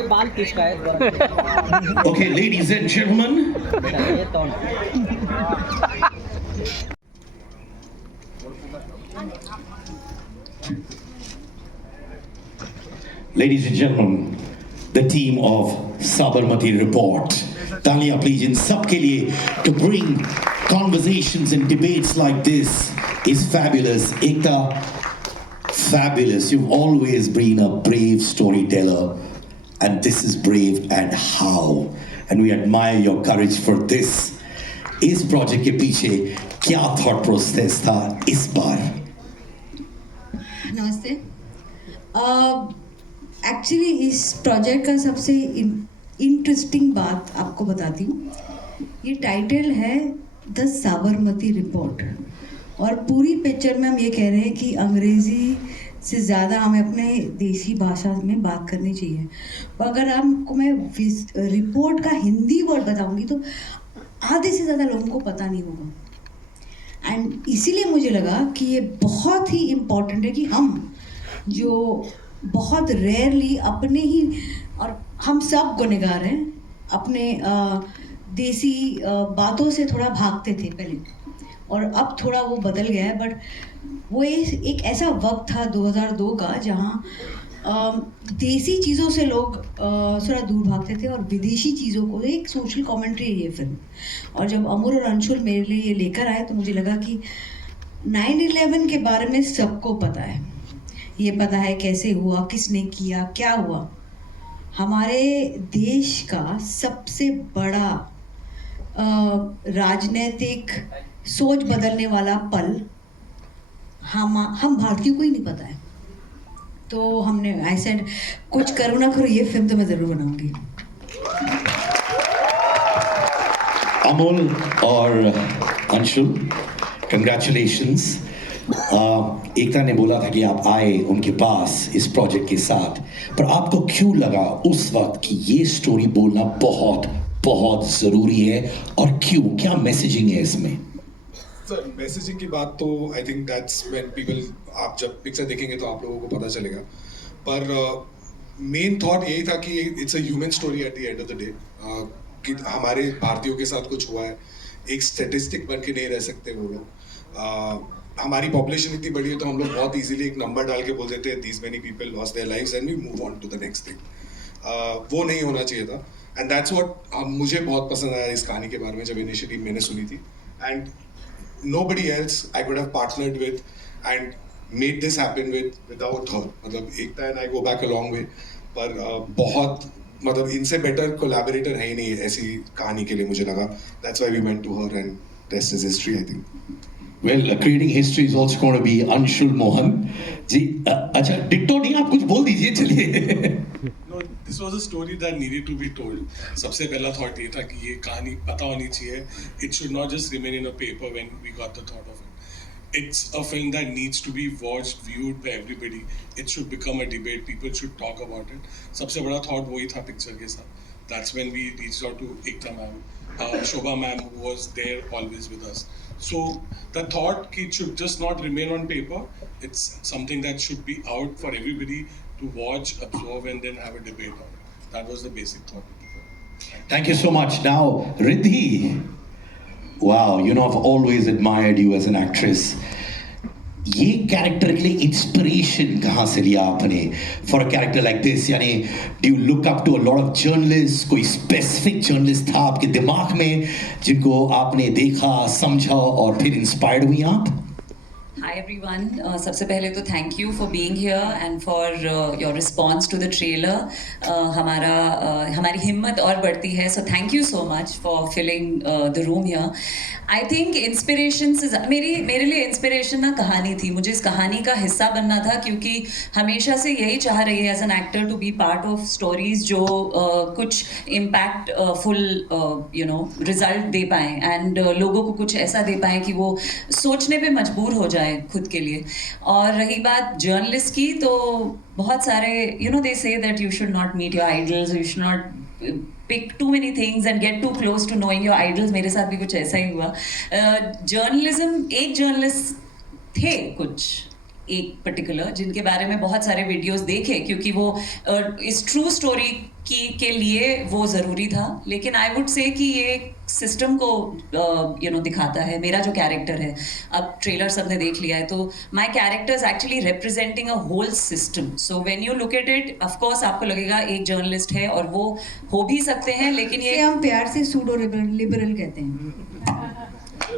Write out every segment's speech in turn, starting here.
ये बाल किसका है? Okay, ladies and gentlemen, ये तो ladies and gentlemen, the team of Sabarmati Report. Talia, please, in सबके लिए to bring conversations and debates like this is fabulous. Ekta, fabulous. You've always been a brave storyteller, and this is brave and how. And we admire your courage for this. इस project के पीछे क्या thought process था इस बार? नमस्ते। Actually इस project का सबसे इंटरेस्टिंग बात आपको बताती हूँ। ये टाइटल है द साबरमती रिपोर्ट और पूरी पिक्चर में हम ये कह रहे हैं कि अंग्रेज़ी से ज़्यादा हमें अपने देसी भाषा में बात करनी चाहिए। और अगर आपको मैं रिपोर्ट का हिंदी वर्ड बताऊँगी तो आधे से ज़्यादा लोगों को पता नहीं होगा। एंड इसीलिए मुझे लगा कि ये बहुत ही इम्पॉर्टेंट है कि हम जो बहुत रेयरली अपने ही, और हम सब गुनहगार हैं, अपने देसी बातों से थोड़ा भागते थे पहले और अब थोड़ा वो बदल गया है। बट वो एक ऐसा वक्त था 2002 का जहाँ देसी चीज़ों से लोग थोड़ा दूर भागते थे और विदेशी चीज़ों को, एक सोशल कमेंट्री है ये फिल्म। और जब अमर और अंशुल मेरे लिए ये लेकर आए तो मुझे लगा कि 9/11 के बारे में सबको पता है, ये पता है कैसे हुआ, किसने किया, क्या हुआ। हमारे देश का सबसे बड़ा राजनीतिक सोच बदलने वाला पल हम भारतीयों को ही नहीं पता है। तो हमने आई सेड कुछ करो ना करो ये फिल्म तो मैं ज़रूर बनाऊंगी। अमोल और अंशुल, कंग्रेचुलेशंस। एकता ने बोला था कि आप आए उनके पास इस प्रोजेक्ट के साथ, पर आपको क्यों लगा उस वक्त कि ये स्टोरी बोलना बहुत बहुत ज़रूरी है और क्यों, क्या मैसेजिंग है इसमें? सर, मैसेजिंग की बात तो I think that's when people, आप जब पिक्चर देखेंगे तो आप लोगों को पता चलेगा। पर मेन थॉट यही था कि it's a human story at the end of the day, कि हमारे भारतीयों के साथ कुछ हुआ है। एक स्टैटिस्टिक बन के नहीं रह सकते वो लोग। हमारी पॉपुलेशन इतनी बड़ी है तो हम लोग बहुत इजीली एक नंबर डाल के बोल देते हैं these many people lost their lives and we move on to the next thing. वो नहीं होना चाहिए था। एंड दैट्स व्हाट मुझे बहुत पसंद आया इस कहानी के बारे में जब इनिशियली मैंने सुनी थी। And nobody else I could have partnered with and made this happen without her. मतलब एकता and I go back a long way, पर बहुत मतलब इनसे better collaborator है ही नहीं ऐसी कहानी के लिए मुझे लगा। That's why we went to her and rest is history, I think. Well, creating history is also going to be Anshul Mohan जी। अच्छा, डिट्टो नहीं, आप कुछ बोल दीजिए, चलिए। No, this was a story that needed to be told. सबसे पहला thought ये था कि ये कहानी पता होनी चाहिए. It should not just remain in a paper when we got the thought of it. It's a film that needs to be watched, viewed by everybody. It should become a debate. People should talk about it. सबसे बड़ा thought वही था picture के साथ. That's when we reached out to Ekta ma'am, Shobha ma'am, who was there always with us. So the thought it should just not remain on paper. It's something that should be out for everybody to watch, absorb, and then have a debate on it. That was the basic thought. Thank you so much. Now, Riddhi. Wow, you know, I've always admired you as an actress. ये character के लिए inspiration कहाँ से लिया आपने for a character like this? यानी do you look up to a lot of journalist? कोई specific journalist था आपके दिमाग में जिनको आपने देखा, समझा और फिर इंस्पायर्ड हुई आप? Hi everyone. सबसे पहले तो thank you for being here and for your response to the trailer. हमारी हिम्मत और बढ़ती है. So thank you so much for filling the room here. I think inspiration से मेरे लिए inspiration ना कहानी थी. मुझे इस कहानी का हिस्सा बनना था क्योंकि हमेशा से यही चाह रही है as an actor to be part of stories जो कुछ impactful result दे पाएँ and लोगों को कुछ ऐसा दे पाएँ कि वो सोचने पे मजबूर हो जाए खुद के लिए। और रही बात जर्नलिस्ट की, तो बहुत सारे they say that you should not meet your idols, you should not pick too many things and get too close to knowing your idols. मेरे साथ भी कुछ ऐसा ही हुआ। जर्नलिज्म, एक जर्नलिस्ट थे कुछ एक पर्टिकुलर जिनके बारे में बहुत सारे वीडियोस देखे क्योंकि वो इस ट्रू स्टोरी के लिए वो ज़रूरी था, लेकिन आई वुड से कि ये सिस्टम को दिखाता है। मेरा जो कैरेक्टर है, अब ट्रेलर सबने देख लिया है, तो my character is actually representing a whole system. So when you look at it, of course आपको लगेगा एक जर्नलिस्ट है और वो हो भी सकते हैं, लेकिन ये हम प्यार से सूडो लिबरल कहते हैं।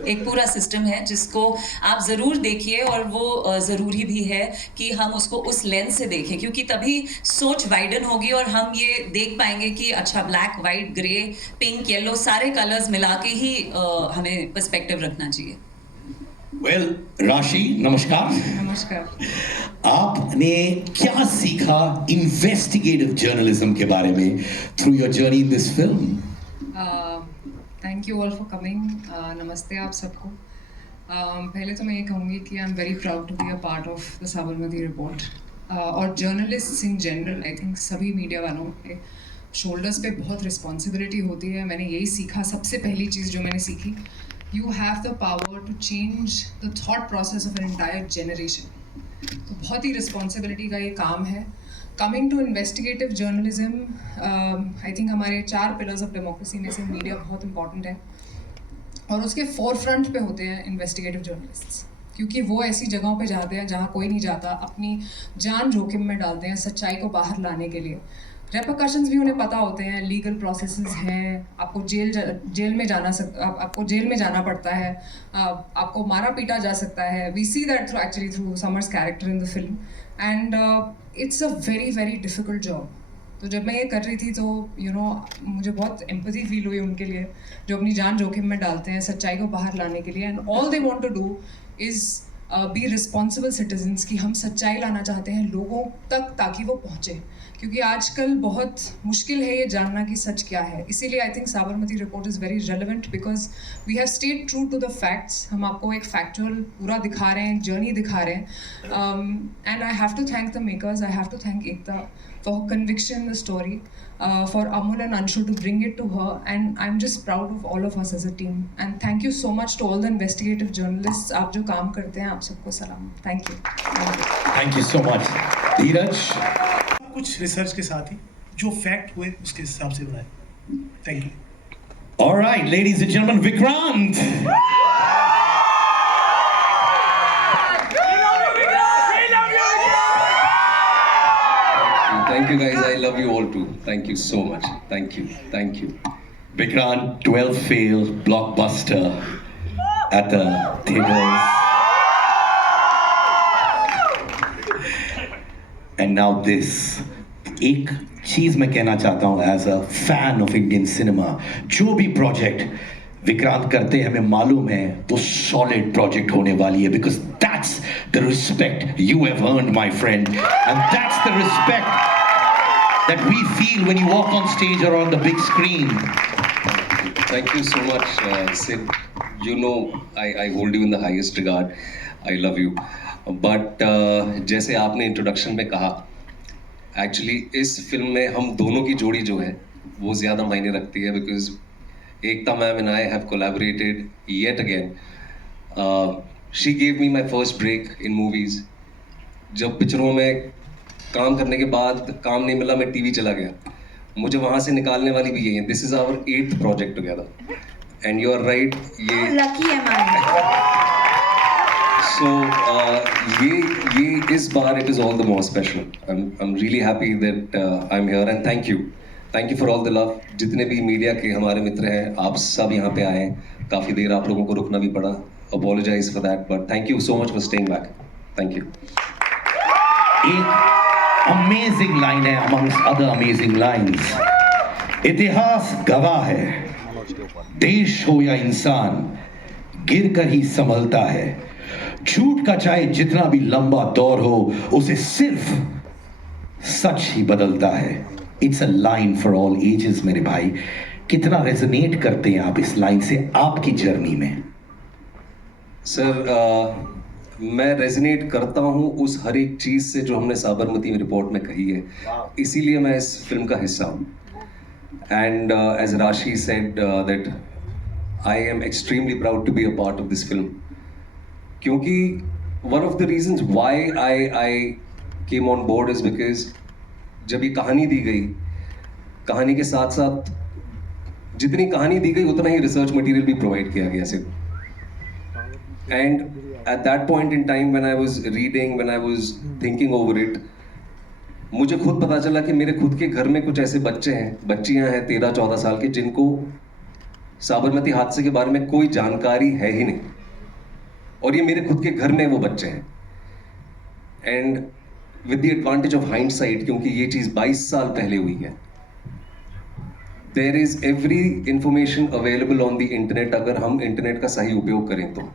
एक पूरा सिस्टम है जिसको आप ज़रूर देखिए, और वो ज़रूरी भी है कि हम उसको उस लेंस से देखें, क्योंकि तभी सोच वाइडन होगी और हम ये देख पाएंगे कि अच्छा, black, white, grey, pink, yellow सारे कलर्स मिला के ही हमें पर्सपेक्टिव रखना चाहिए। वेल, राशि, नमस्कार। नमस्कार। आपने क्या सीखा इन्वेस्टिगेटिव जर्नलिज्म के बारे में through your journey in this film? Thank you all for coming. नमस्ते आप सबको। पहले तो मैं ये कहूँगी कि I am very proud to be a part of the Sabarmati report, और journalist in general, I think सभी मीडिया वालों के शोल्डर्स पे बहुत रिस्पॉन्सिबिलिटी होती है। मैंने यही सीखा, सबसे पहली चीज़ जो मैंने सीखी, you have the power to change the thought process of an entire generation. तो बहुत ही रिस्पॉन्सिबिलिटी का ये काम है। Coming to investigative journalism, I think हमारे 4 पिलर्स ऑफ डेमोक्रेसी में से मीडिया बहुत इंपॉर्टेंट है, और उसके फोर फ्रंट पे होते हैं इन्वेस्टिगेटिव जर्नलिस्ट्स, क्योंकि वो ऐसी जगहों पे जाते हैं जहाँ कोई नहीं जाता, अपनी जान जोखिम में डालते हैं सच्चाई को बाहर लाने के लिए। रेपरकशंस भी उन्हें पता होते हैं, लीगल प्रोसेसेस हैं, आपको जेल में जाना पड़ता है, आपको मारा पीटा जा सकता है। We see that through Samar's character in the film, and it's a very very difficult job. तो जब मैं ये कर रही थी तो मुझे बहुत एम्पैथी फील हुई उनके लिए, जो अपनी जान जोखिम में डालते हैं सच्चाई को बाहर लाने के लिए, and all they want to do is be responsible citizens, की हम सच्चाई लाना चाहते हैं लोगों तक ताकि वो पहुँचे, क्योंकि आजकल बहुत मुश्किल है ये जानना कि सच क्या है। इसीलिए I think Sabarmati report is very relevant, because we have stayed true to the facts. हम आपको एक फैक्चुअल पूरा दिखा रहे हैं, जर्नी दिखा रहे हैं, and I have to thank the makers, I have to thank Ekta for her conviction in the story, for Amul and Anshu to bring it to her, and I'm just proud of all of us as a team. And thank you so much to all the investigative journalists. आप जो काम करते हैं, आप सबको सलाम। Thank you. Thank you so much. धीरज, कुछ research के साथ ही जो फैक्ट हुए उसके हिसाब से बनाए। Thank you. all right, ladies and gentlemen, Vikrant. Thank you guys, I love you all too. Thank you so much. Thank you. Thank you. Vikrant, 12 fail blockbuster at the theaters. And now this. एक चीज मैं कहना चाहता हूं as a fan of Indian cinema, जो भी project Vikrant करते हैं हमें मालूम है वो सॉलिड प्रोजेक्ट होने वाली है, because that's the respect you have earned my friend, and that's the respect that we feel when you walk on stage or on the big screen. Thank you so much, Sid. You know, I hold you in the highest regard. I love you. But जैसे आपने introduction में कहा, actually इस film में हम दोनों की जोड़ी जो है वो ज़्यादा मायने रखती है, because Ekta ma'am and I have collaborated yet again. She gave me my first break in movies. जब पिक्चरों में काम करने के बाद काम नहीं मिला, मैं टीवी चला गया, मुझे वहाँ से निकालने वाली भी यही है। This is our 8th project together, and you are right, ये लकी है मैं। सो ये इस बार it is all the more special. I am really happy that I am here, and thank you for all the love. जितने भी media के हमारे मित्र हैं, आप सब यहाँ पे आए हैं, काफ़ी देर आप लोगों को रुकना भी पड़ा, apologise for that, but thank you so much for staying back. Thank you. एक अमेजिंग लाइन है amongst other amazing lines. इतिहास गवाह है, देश हो या इंसान गिर कर ही संभलता है, झूठ का चाहे जितना भी लंबा दौर हो उसे सिर्फ सच ही बदलता है। It's a line for all ages मेरे भाई। कितना रेजोनेट करते हैं आप इस लाइन से आपकी जर्नी में? सर, मैं रेजोनेट करता हूँ उस हर एक चीज़ से जो हमने साबरमती रिपोर्ट में कही है, इसीलिए मैं इस फिल्म का हिस्सा हूँ। And as Rashi said that I am extremely proud to be a part of this film, क्योंकि one of the reasons why I came on board is because जब ये कहानी दी गई कहानी के साथ साथ जितनी कहानी दी गई उतना ही रिसर्च मटेरियल भी प्रोवाइड किया गया सिर्फ. And at that point in time when I was reading, when I was thinking over it, मुझे खुद पता चला कि मेरे खुद के घर में कुछ ऐसे बच्चे हैं, बच्चियां हैं 13-14 साल के, जिनको साबरमती हादसे के बारे में कोई जानकारी है ही नहीं, और ये मेरे खुद के घर में वो बच्चे हैं. And with the advantage of hindsight, क्योंकि ये चीज़ 22 साल पहले हुई है, there is every information available on the internet, अगर हम इंटरनेट का सही उपयोग करें तो.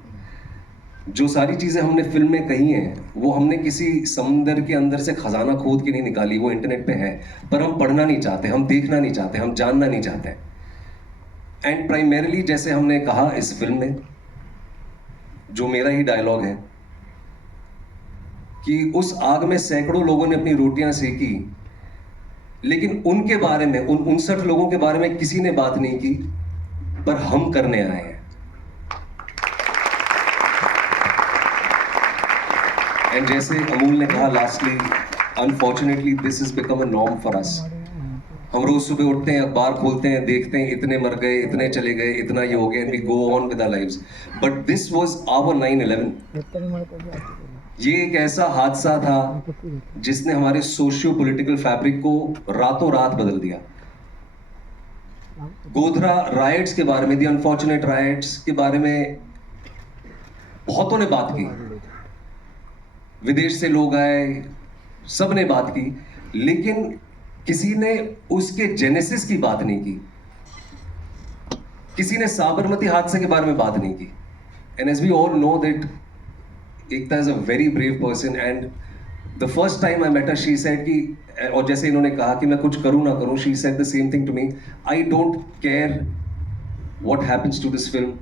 जो सारी चीज़ें हमने फिल्म में कही हैं वो हमने किसी समुंदर के अंदर से खजाना खोद के नहीं निकाली, वो इंटरनेट पे है, पर हम पढ़ना नहीं चाहते, हम देखना नहीं चाहते, हम जानना नहीं चाहते. एंड प्राइमरीली जैसे हमने कहा इस फिल्म में, जो मेरा ही डायलॉग है कि उस आग में सैकड़ों लोगों ने अपनी रोटियां सेकी, लेकिन उनके बारे में, उन 59 लोगों के बारे में किसी ने बात नहीं की, पर हम करने आए हैं. एंड जैसे अमूल ने कहा lastly, unfortunately this is become a norm for us. हम रोज सुबह उठते हैं, अखबार खोलते हैं, देखते हैं इतने मर गए, इतने चले गए, इतना ये हो गया, and we go on with our lives. But this was our 9/11. ये एक ऐसा हादसा था जिसने हमारे सोशियो पॉलिटिकल फैब्रिक को रातों रात बदल दिया. गोधरा राइट्स के बारे में, द अनफॉर्चुनेट राइट्स के बारे में बहुतों ने बात की, विदेश से लोग आए, सब ने बात की, लेकिन किसी ने उसके जेनेसिस की बात नहीं की, किसी ने साबरमती हादसे के बारे में बात नहीं की. And as we all know that Ekta is a very brave person, and the first time I met her she said कि, और जैसे इन्होंने कहा कि मैं कुछ करूं ना करूं, she said the same thing to me, I don't care what happens to this film.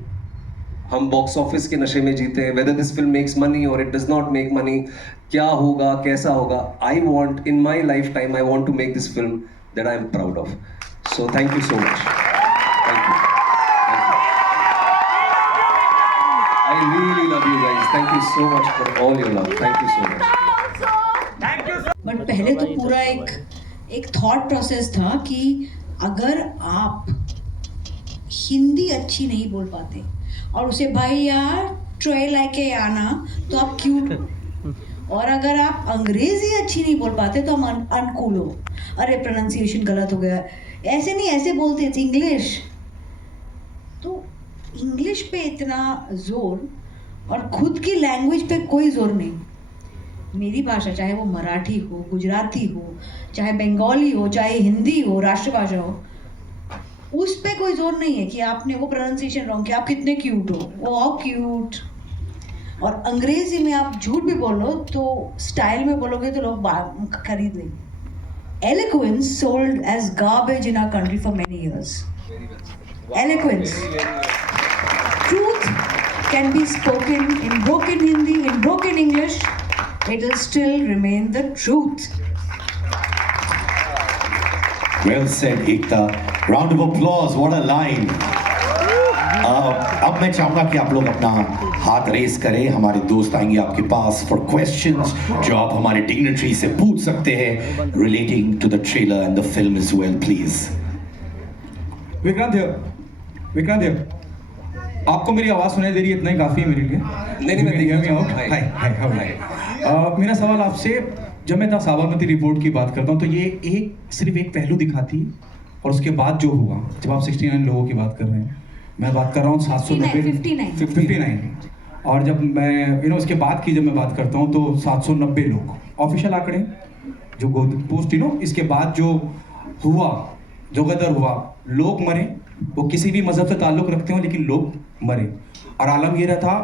हम बॉक्स ऑफिस के नशे में जीते हैं, whether this film makes money और it does not make money, क्या होगा, कैसा होगा. I want in my lifetime, I want to make this film that I am proud of. So thank you so much. Thank you. I really love you guys. Thank you so much for all your love. Thank you so much. But पहले तो पूरा एक thought process था कि अगर आप हिंदी अच्छी नहीं बोल पाते और उसे भाई यार ट्रे लेके आना, तो आप क्यूट हो. और अगर आप अंग्रेजी अच्छी नहीं बोल पाते तो हम अनकूल हो, अरे प्रोनाउंसिएशन गलत हो गया, ऐसे नहीं ऐसे बोलते थे इंग्लिश. तो इंग्लिश पे इतना जोर और खुद की लैंग्वेज पे कोई जोर नहीं. मेरी भाषा, चाहे वो मराठी हो, गुजराती हो, चाहे बंगाली हो, चाहे हिंदी हो, राष्ट्रभाषा हो, उस पे कोई जोर नहीं है कि आपने वो प्रोनाउंसिएशन रॉन्ग किया, आप कितने क्यूट हो, वो हाउ क्यूट. और अंग्रेजी में आप झूठ भी बोलो तो स्टाइल में बोलोगे तो लोग खरीद लेंगे. Eloquence sold as garbage in our country for many years. Eloquence. Truth can be spoken in broken Hindi, in broken English. It will still remain the truth. Well said, Ekta. Round of applause. What a line. अब मैं चाहूंगा कि आप लोग अपना हाथ race करें. हमारे दोस्त आएंगे आपके पास फॉर क्वेश्चंस जो आप हमारे डिग्नेटरी से पूछ सकते हैं relating to the trailer and the film as well. Please. Vikrant here. आपको मेरी आवाज सुनाई दे रही है, इतना ही काफी है मेरे लिए. मेरा सवाल आपसे, जब मैं साबरमती रिपोर्ट की बात करता हूँ तो ये सिर्फ एक पहलू दिखाती है, और उसके बाद जो हुआ, जब आप 69 लोगों की बात कर रहे हैं, मैं बात कर रहा हूँ 759. और जब मैं उसके बाद की जब मैं बात करता हूँ तो 790 लोग ऑफिशियल आंकड़े जो पोस्ट इसके बाद जो हुआ, जो गदर हुआ, लोग मरे, वो किसी भी मजहब से ताल्लुक रखते हो लेकिन लोग मरे. और आलम ये रहा था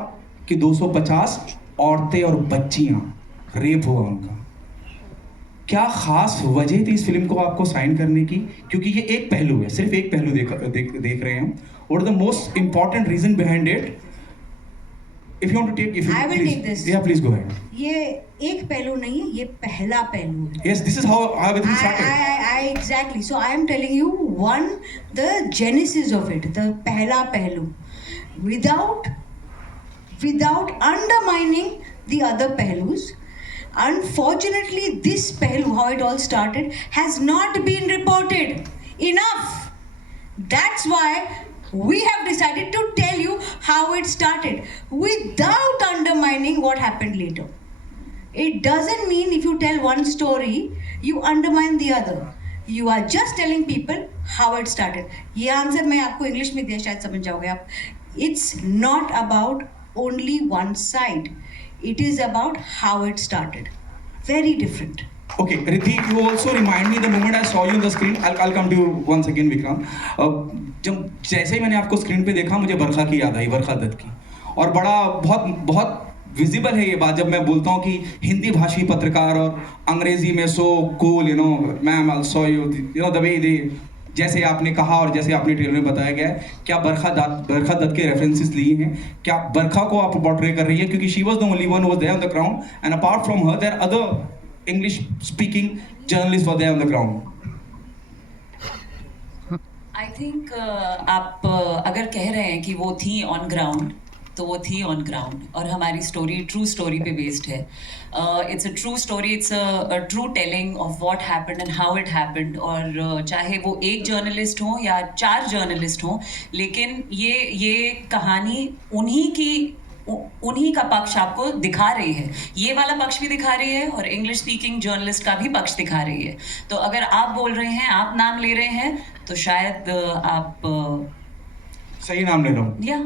कि 250 औरतें और बच्चियां रेप हुआ उनका. क्या खास वजह थी इस फिल्म को आपको साइन करने की? क्योंकि ये एक पहलू है, सिर्फ एक पहलू देख रहे हैं हम. What is the most important reason behind it? If you want to take, I will take this. Yeah, please go ahead. ये एक पहलू नहीं है, ये पहला पहलू है. Yes, this is how everything started. I exactly. So I am telling you the genesis of it, the पहला पहलू, without undermining the other pehlus. Unfortunately, this pehlu, how it all started, has not been reported. Enough. That's why we have decided to tell you how it started without undermining what happened later. It doesn't mean if you tell one story, you undermine the other. You are just telling people how it started. ये answer मैं आपको English में दिया, शायद समझ जाओगे आप. It's not about only one side. It is about how it started. Very different. Okay, Riddhi, you also remind me the moment I saw you on the screen. I'll come to you once again, Vikram. जब जैसे ही मैंने आपको screen पे देखा, मुझे बरखा की याद आई, बरखा दत्त की. और बहुत विजिबल है ये बात जब मैं बोलता हूँ कि हिंदी भाषी पत्रकार और अंग्रेजी में so cool, you know, ma'am I saw you, you know, the way they, जैसे आपने कहा और जैसे आपने ट्रेलर में बताया गया है, क्या बरखा दत्त के रेफरेंसेस लिए हैं? क्या बरखा को आप पोर्ट्रे कर रही है? क्योंकि she was the only one who was there on the ground, and apart from her there other English speaking journalist were there on the ground. I think आप अगर कह रहे हैं कि वो थी ऑन ग्राउंड, तो वो थी ऑन ग्राउंड, और हमारी स्टोरी ट्रू स्टोरी पे बेस्ड है. It's a true story, it's a true telling of what happened and how it happened. और चाहे वो एक जर्नलिस्ट हो या 4 जर्नलिस्ट हो, लेकिन ये कहानी उन्हीं का पक्ष आपको दिखा रही है. ये वाला पक्ष भी दिखा रही है और इंग्लिश स्पीकिंग जर्नलिस्ट का भी पक्ष दिखा रही है. तो अगर आप बोल रहे हैं, आप नाम ले रहे हैं, तो शायद आप सही नाम ले रहा हूँ. या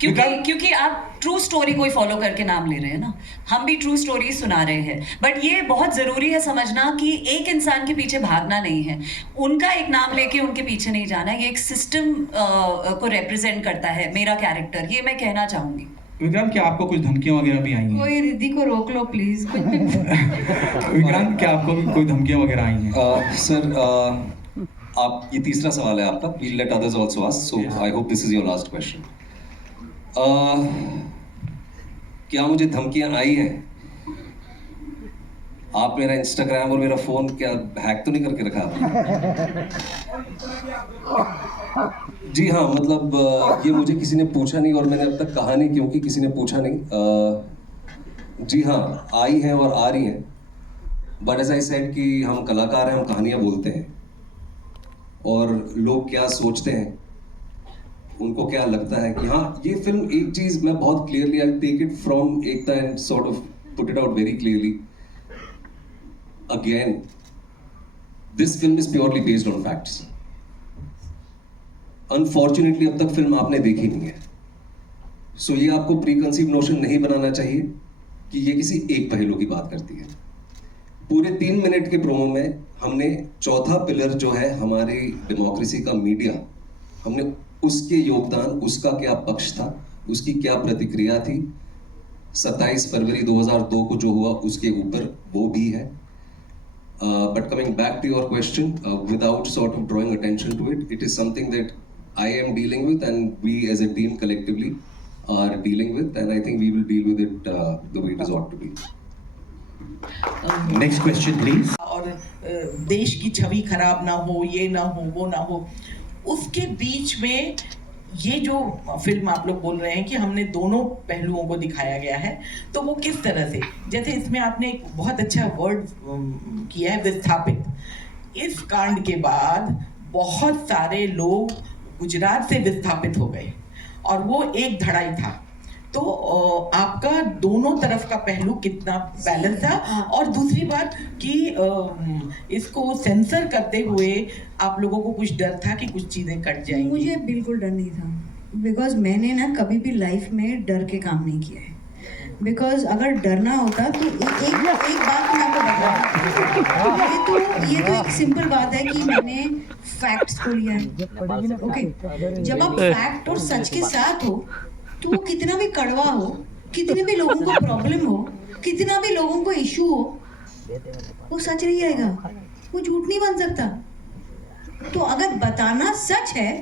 क्योंकि आप ट्रू स्टोरी कोई फॉलो करके नाम ले रहे हैं ना, हम भी ट्रू स्टोरी सुना रहे हैं. बट ये बहुत ज़रूरी है समझना कि एक इंसान के पीछे भागना नहीं है, उनका एक नाम लेके उनके पीछे नहीं जाना. ये एक सिस्टम को रिप्रेजेंट करता है मेरा कैरेक्टर, ये मैं कहना चाहूँगी. विक्रांत, क्या आपको कुछ धमकियां वगैरह भी आई हैं? कोई रिद्धि को रोक लो प्लीज. विक्रांत, क्या आपको भी कोई धमकियां वगैरह आई हैं? सर, आप, ये तीसरा सवाल है आपका. We'll let others also ask, so I hope this is your last question. क्या मुझे धमकियां आई हैं? आप मेरा इंस्टाग्राम और मेरा फोन क्या हैक तो नहीं करके रखा आपने? जी हाँ, मतलब ये मुझे किसी ने पूछा नहीं और मैंने अब तक कहा नहीं, क्योंकि किसी ने पूछा नहीं. जी हाँ, आई हैं और आ रही हैं. बट एज आई सेड कि हम कलाकार हैं, हम कहानियाँ बोलते हैं, और लोग क्या सोचते हैं, उनको क्या लगता है कि हाँ, ये फिल्म, एक चीज़ मैं बहुत clearly, I take it from Ekta and sort of put it out very clearly. Again, this film is purely based on facts. Unfortunately, अब तक फिल्म आपने देखी नहीं है, सो ये आपको प्रीकंसीव नोशन नहीं बनाना चाहिए कि ये किसी एक पहलू की बात करती है. पूरे 3 मिनट के प्रोमो में हमने चौथा पिलर जो है हमारी डेमोक्रेसी का, मीडिया, हमने उसके योगदान, उसका क्या पक्ष था, उसकी क्या प्रतिक्रिया थी, 27 फरवरी 2002 को जो हुआ उसके ऊपर वो भी है. But coming back to your question, without sort of drawing attention to it, it is something that I am dealing with, and we as a team collectively are dealing with, and I think we will deal with it the way it is ought to be. Next question, please. और देश की छवि खराब ना हो, ये ना हो, वो ना हो, उसके बीच में ये जो फिल्म आप लोग बोल रहे हैं कि हमने दोनों पहलुओं को दिखाया गया है, तो वो किस तरह से, जैसे इसमें आपने एक बहुत अच्छा वर्ड किया है, विस्थापित. इस कांड के बाद बहुत सारे लोग गुजरात से विस्थापित हो गए और वो एक धड़ाई था. तो आपका दोनों तरफ का पहलू कितना बैलेंस था. और दूसरी बात कि इसको सेंसर करते हुए आप लोगों को कुछ डर था कि कुछ चीज़ें कट जाएंगी? मुझे बिल्कुल डर नहीं था, बिकॉज मैंने ना कभी भी लाइफ में डर के काम नहीं किया है. बिकॉज अगर डरना होता तो एक बात मैं आपको बता, ये तो एक सिंपल बात है कि मैंने फैक्ट्स को लिया है. ओके, जब आप फैक्ट और सच के साथ हो तो वो कितना भी कड़वा हो, कितने भी लोगों को प्रॉब्लम हो, कितना भी लोगों को इशू हो, वो सच नहीं रहेगा, वो झूठ नहीं बन सकता. तो अगर बताना सच है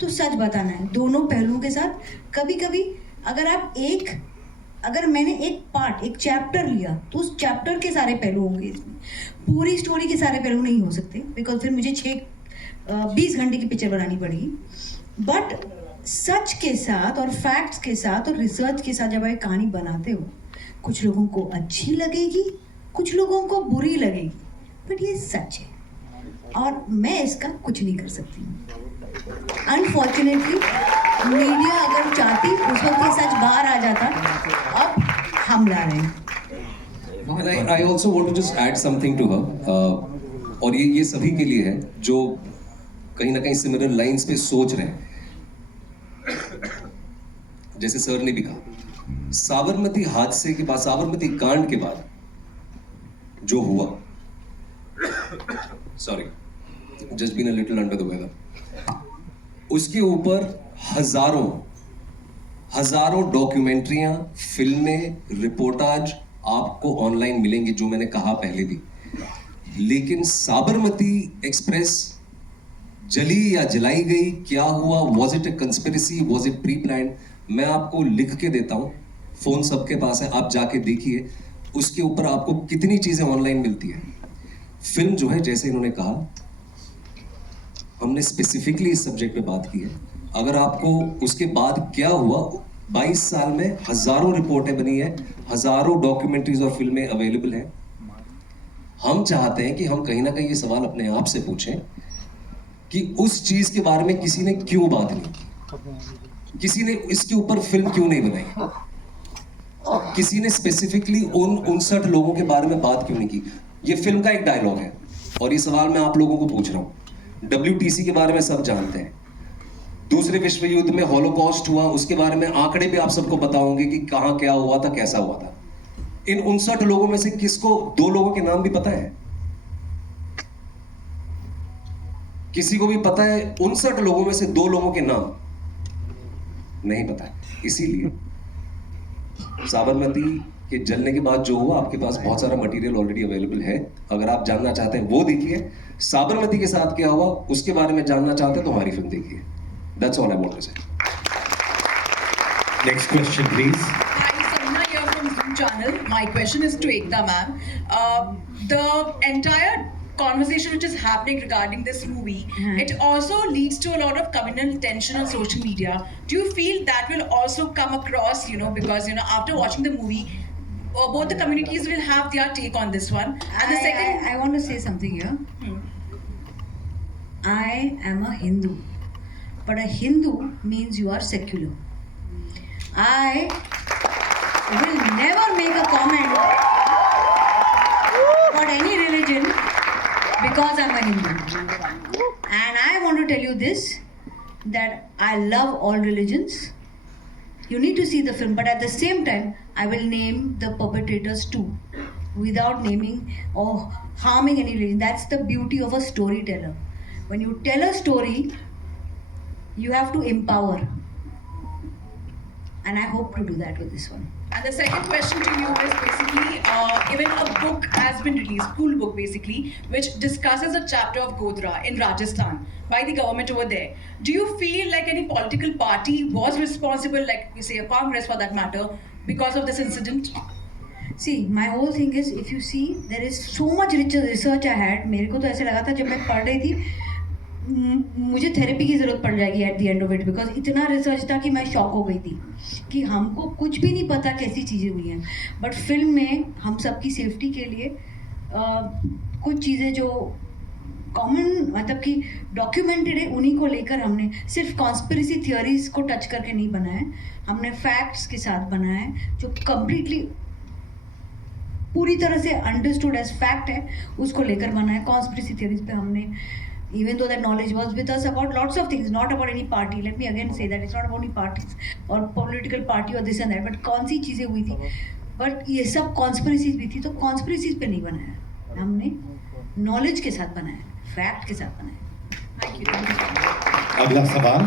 तो सच बताना है, दोनों पहलुओं के साथ. कभी कभी अगर मैंने एक चैप्टर लिया तो उस चैप्टर के सारे पहलू होंगे इसमें, पूरी स्टोरी के सारे पहलू नहीं हो सकते, बिकॉज फिर मुझे 20 घंटे की पिक्चर बनानी पड़ेगी. बट सच के साथ और फैक्ट्स के साथ और रिसर्च के साथ जब आप कहानी बनाते हो, कुछ लोगों को अच्छी लगेगी, कुछ लोगों को बुरी लगेगी, बट ये सच है. और मैं इसका कुछ नहीं कर सकती हूँ। अनफॉर्चुनेटली मीडिया अगर चाहती उस वक्त ये सच बाहर आ जाता, अब हम ला रहे हैं। And I also want to just add something to her. और ये सभी के लिए है जो कहीं ना कहीं सिमिलर लाइंस पे सोच रहे हैं। जैसे सर ने भी कहा, साबरमती हादसे के बाद, साबरमती कांड के बाद जो हुआ, sorry, just been a little under the weather, उसके ऊपर हजारों डॉक्यूमेंट्रियां, फिल्में, रिपोर्टाज आपको ऑनलाइन मिलेंगे, जो मैंने कहा पहले भी। लेकिन साबरमती एक्सप्रेस जली या जलाई गई, क्या हुआ, was it A conspiracy, was it pre planned, मैं आपको लिख के देता हूं, फोन सबके पास है, आप जाके देखिए, उसके ऊपर आपको कितनी चीजें ऑनलाइन मिलती है। फिल्म जो है, जैसे इन्होंने कहा, हमने स्पेसिफिकली इस सब्जेक्ट पे बात की है। अगर आपको उसके बाद क्या हुआ, 22 साल में हजारों रिपोर्टें बनी है, हजारों डॉक्यूमेंट्रीज और फिल्में अवेलेबल हैं। हम चाहते हैं कि हम कहीं ना कहीं ये सवाल अपने आप से पूछें कि उस चीज के बारे में किसी ने क्यों बात नहीं की, किसी ने इसके ऊपर फिल्म क्यों नहीं बनाई, किसी ने स्पेसिफिकली उन 59 लोगों के बारे में बात क्यों नहीं की। ये फिल्म का एक डायलॉग है और ये सवाल मैं आप लोगों को पूछ रहा हूँ। WTC के बारे में सब जानते हैं, दूसरे विश्व युद्ध में हॉलोकॉस्ट हुआ, उसके बारे में आंकड़े भी आप सबको पता होंगे कि कहां क्या हुआ था, कैसा हुआ था। इन 59 लोगों में से किसको 2 लोगों के नाम भी पता है? किसी को भी पता है 59 लोगों में से 2 लोगों के नाम नहीं पता है। इसीलिए साबरमती के जलने के बाद जो हुआ, आपके पास बहुत सारा मटेरियल ऑलरेडी अवेलेबल है। अगर आप जानना चाहते हैं वो देखिए, साबरमती के साथ क्या हुआ उसके बारे में जानना चाहते हैं तो हमारी फिल्म देखिए। That's all I want to say. Next question, please. Hi, Sarna here from Zoom Channel. My question is to Ekta ma'am. The entire conversation which is happening regarding this movie, it also leads to a lot of communal tension on social media. Do you feel that will also come across, because, after watching the movie, both the communities will have their take on this one. And the second... I want to say something here. I am a Hindu. But a Hindu means you are secular. I will never make a comment about any religion because I'm a Hindu. And I want to tell you this, that I love all religions. You need to see the film, but at the same time, I will name the perpetrators too, without naming or harming any religion. That's the beauty of a storyteller. When you tell a story, you have to empower, and I hope to do that with this one. And the second question to you is basically, even a book has been released, school book basically, which discusses a chapter of Godhra in Rajasthan by the government over there. Do you feel like any political party was responsible, like we say a Congress for that matter, because of this incident? See, my whole thing is, if you see, there is so much research I had. मेरे को तो ऐसे लगा था जब मैं पढ़ रही थी, मुझे थेरेपी की ज़रूरत पड़ जाएगी at the end of it, because इतना रिसर्च था कि मैं शॉक हो गई थी कि हमको कुछ भी नहीं पता कैसी चीज़ें हुई हैं। बट फिल्म में हम सबकी सेफ्टी के लिए कुछ चीज़ें जो कॉमन, मतलब कि डॉक्यूमेंटेड है, उन्हीं को लेकर हमने सिर्फ कॉन्स्पिरेसी थियोरीज को टच करके नहीं बनाया है, हमने फैक्ट्स के साथ बनाया है जो कम्प्लीटली पूरी तरह से अंडरस्टूड एज फैक्ट है, उसको लेकर बनाया है। कॉन्स्पिरेसी थियोरीज पे हमने, even though that knowledge was with us about lots of things, not about any party. Let me again say that it's not about any parties or political party or this and that, but कौन सी चीज़ें हुई थी, but ये सब conspiracies भी थी, तो conspiracies पे नहीं बनाया, हमने knowledge के साथ बनाया, fact के साथ बनाया। Thank you. अगला सवाल।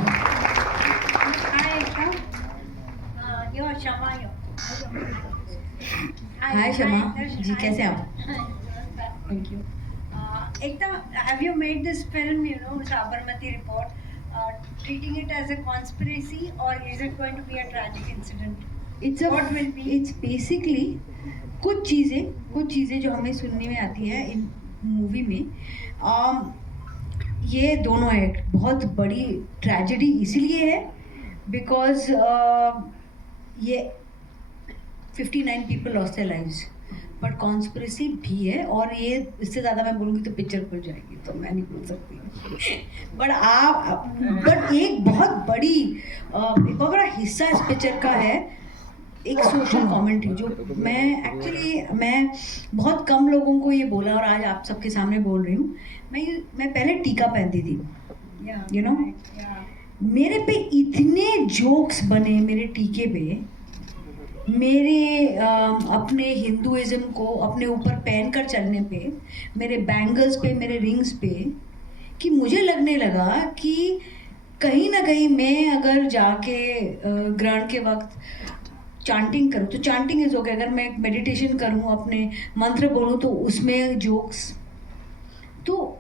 Hi Shama, जी कैसे आप? Thank you. Ekta, have you made this film, Sabarmati Report, treating it as a conspiracy, or is it going to be a tragic incident? What will be? It's basically कुछ चीज़ें जो हमें सुनने में आती है इन मूवी में, ये दोनों है बहुत बड़ी ट्रेजेडी इसीलिए है बिकॉज ये 59 people lost their lives. But conspiracy भी है, और ये इससे ज़्यादा मैं बोलूँगी तो पिक्चर खुल जाएगी, तो मैं नहीं बोल सकती। बट एक बहुत बड़ा हिस्सा इस पिक्चर का है एक सोशल कमेंट्री, जो मैं बहुत कम लोगों को ये बोला और आज आप सबके सामने बोल रही हूँ। मैं पहले टीका पहनती थी, यू नो, मेरे पे इतने जोक्स बने मेरे टीके पे, मेरे अपने हिंदुइज्म को अपने ऊपर पहन कर चलने पे, मेरे बैंगल्स पे, मेरे रिंग्स पे, कि मुझे लगने लगा कि कहीं ना कहीं मैं अगर जाके ग्रहण के वक्त चांटिंग करूँ तो चांटिंग इज ओके, अगर मैं मेडिटेशन करूँ, अपने मंत्र बोलूँ तो उसमें जोक्स। तो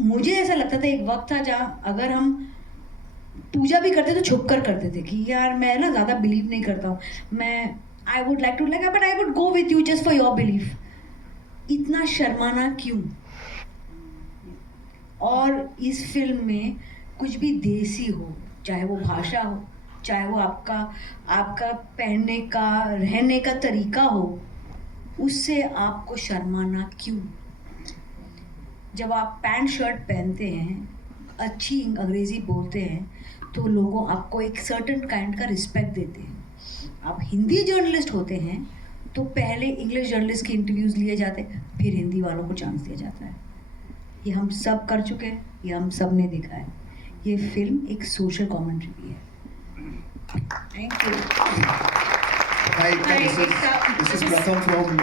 मुझे ऐसा लगता था, एक वक्त था जहाँ अगर हम पूजा भी करते तो छुप कर करते थे कि यार मैं ना ज़्यादा बिलीव नहीं करता हूँ, मैं I would like to but I would go with you just for your belief. इतना शर्माना क्यों? और इस फिल्म में कुछ भी देसी हो, चाहे वो भाषा हो, चाहे वो आपका पहनने का, रहने का तरीका हो, उससे आपको शर्माना क्यों? जब आप पैंट शर्ट पहनते हैं, अच्छी अंग्रेज़ी बोलते हैं, तो लोगों आपको एक सर्टेन काइंड का रिस्पेक्ट देते हैं। आप हिंदी जर्नलिस्ट होते हैं तो पहले इंग्लिश जर्नलिस्ट के इंटरव्यूज़ लिए जाते हैं, फिर हिंदी वालों को चांस दिया जाता है। ये हम सब कर चुके हैं, ये हम सब ने देखा है। ये फिल्म एक सोशल कमेंट्री भी है। Thank you. Hi, this is Pratham from.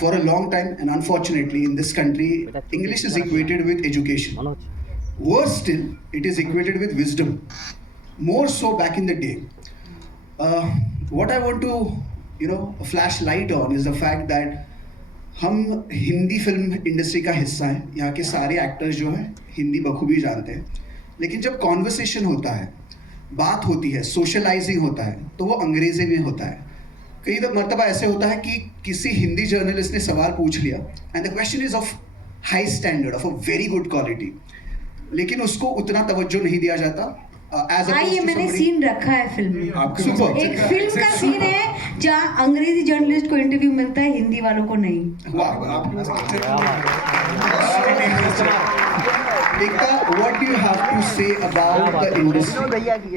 For a long time, and unfortunately, in this country, English is equated with education. Worse still, it is equated with wisdom. More so back in the day. What I want to, flash light on is the fact that हम Hindi film industry का हिस्सा हैं। यहाँ के सारे actors जो हैं हिंदी बखूबी जानते हैं, लेकिन जब कॉन्वर्सेशन होता है, बात होती है, सोशलाइजिंग होता है, तो वो अंग्रेजी में होता है। कई मरतबा ऐसे होता है कि किसी हिंदी जर्नलिस्ट ने सवाल पूछ लिया and the question is of high standard, of a very good quality, लेकिन उसको उतना तवज्जो नहीं दिया जाता। ये मैंने सीन रखा है फिल्म में। सुपर। एक फिल्म का सीन है जहाँ अंग्रेजी जर्नलिस्ट को इंटरव्यू मिलता है, हिंदी वालों को नहीं। Ekta, what do you have to say about the industry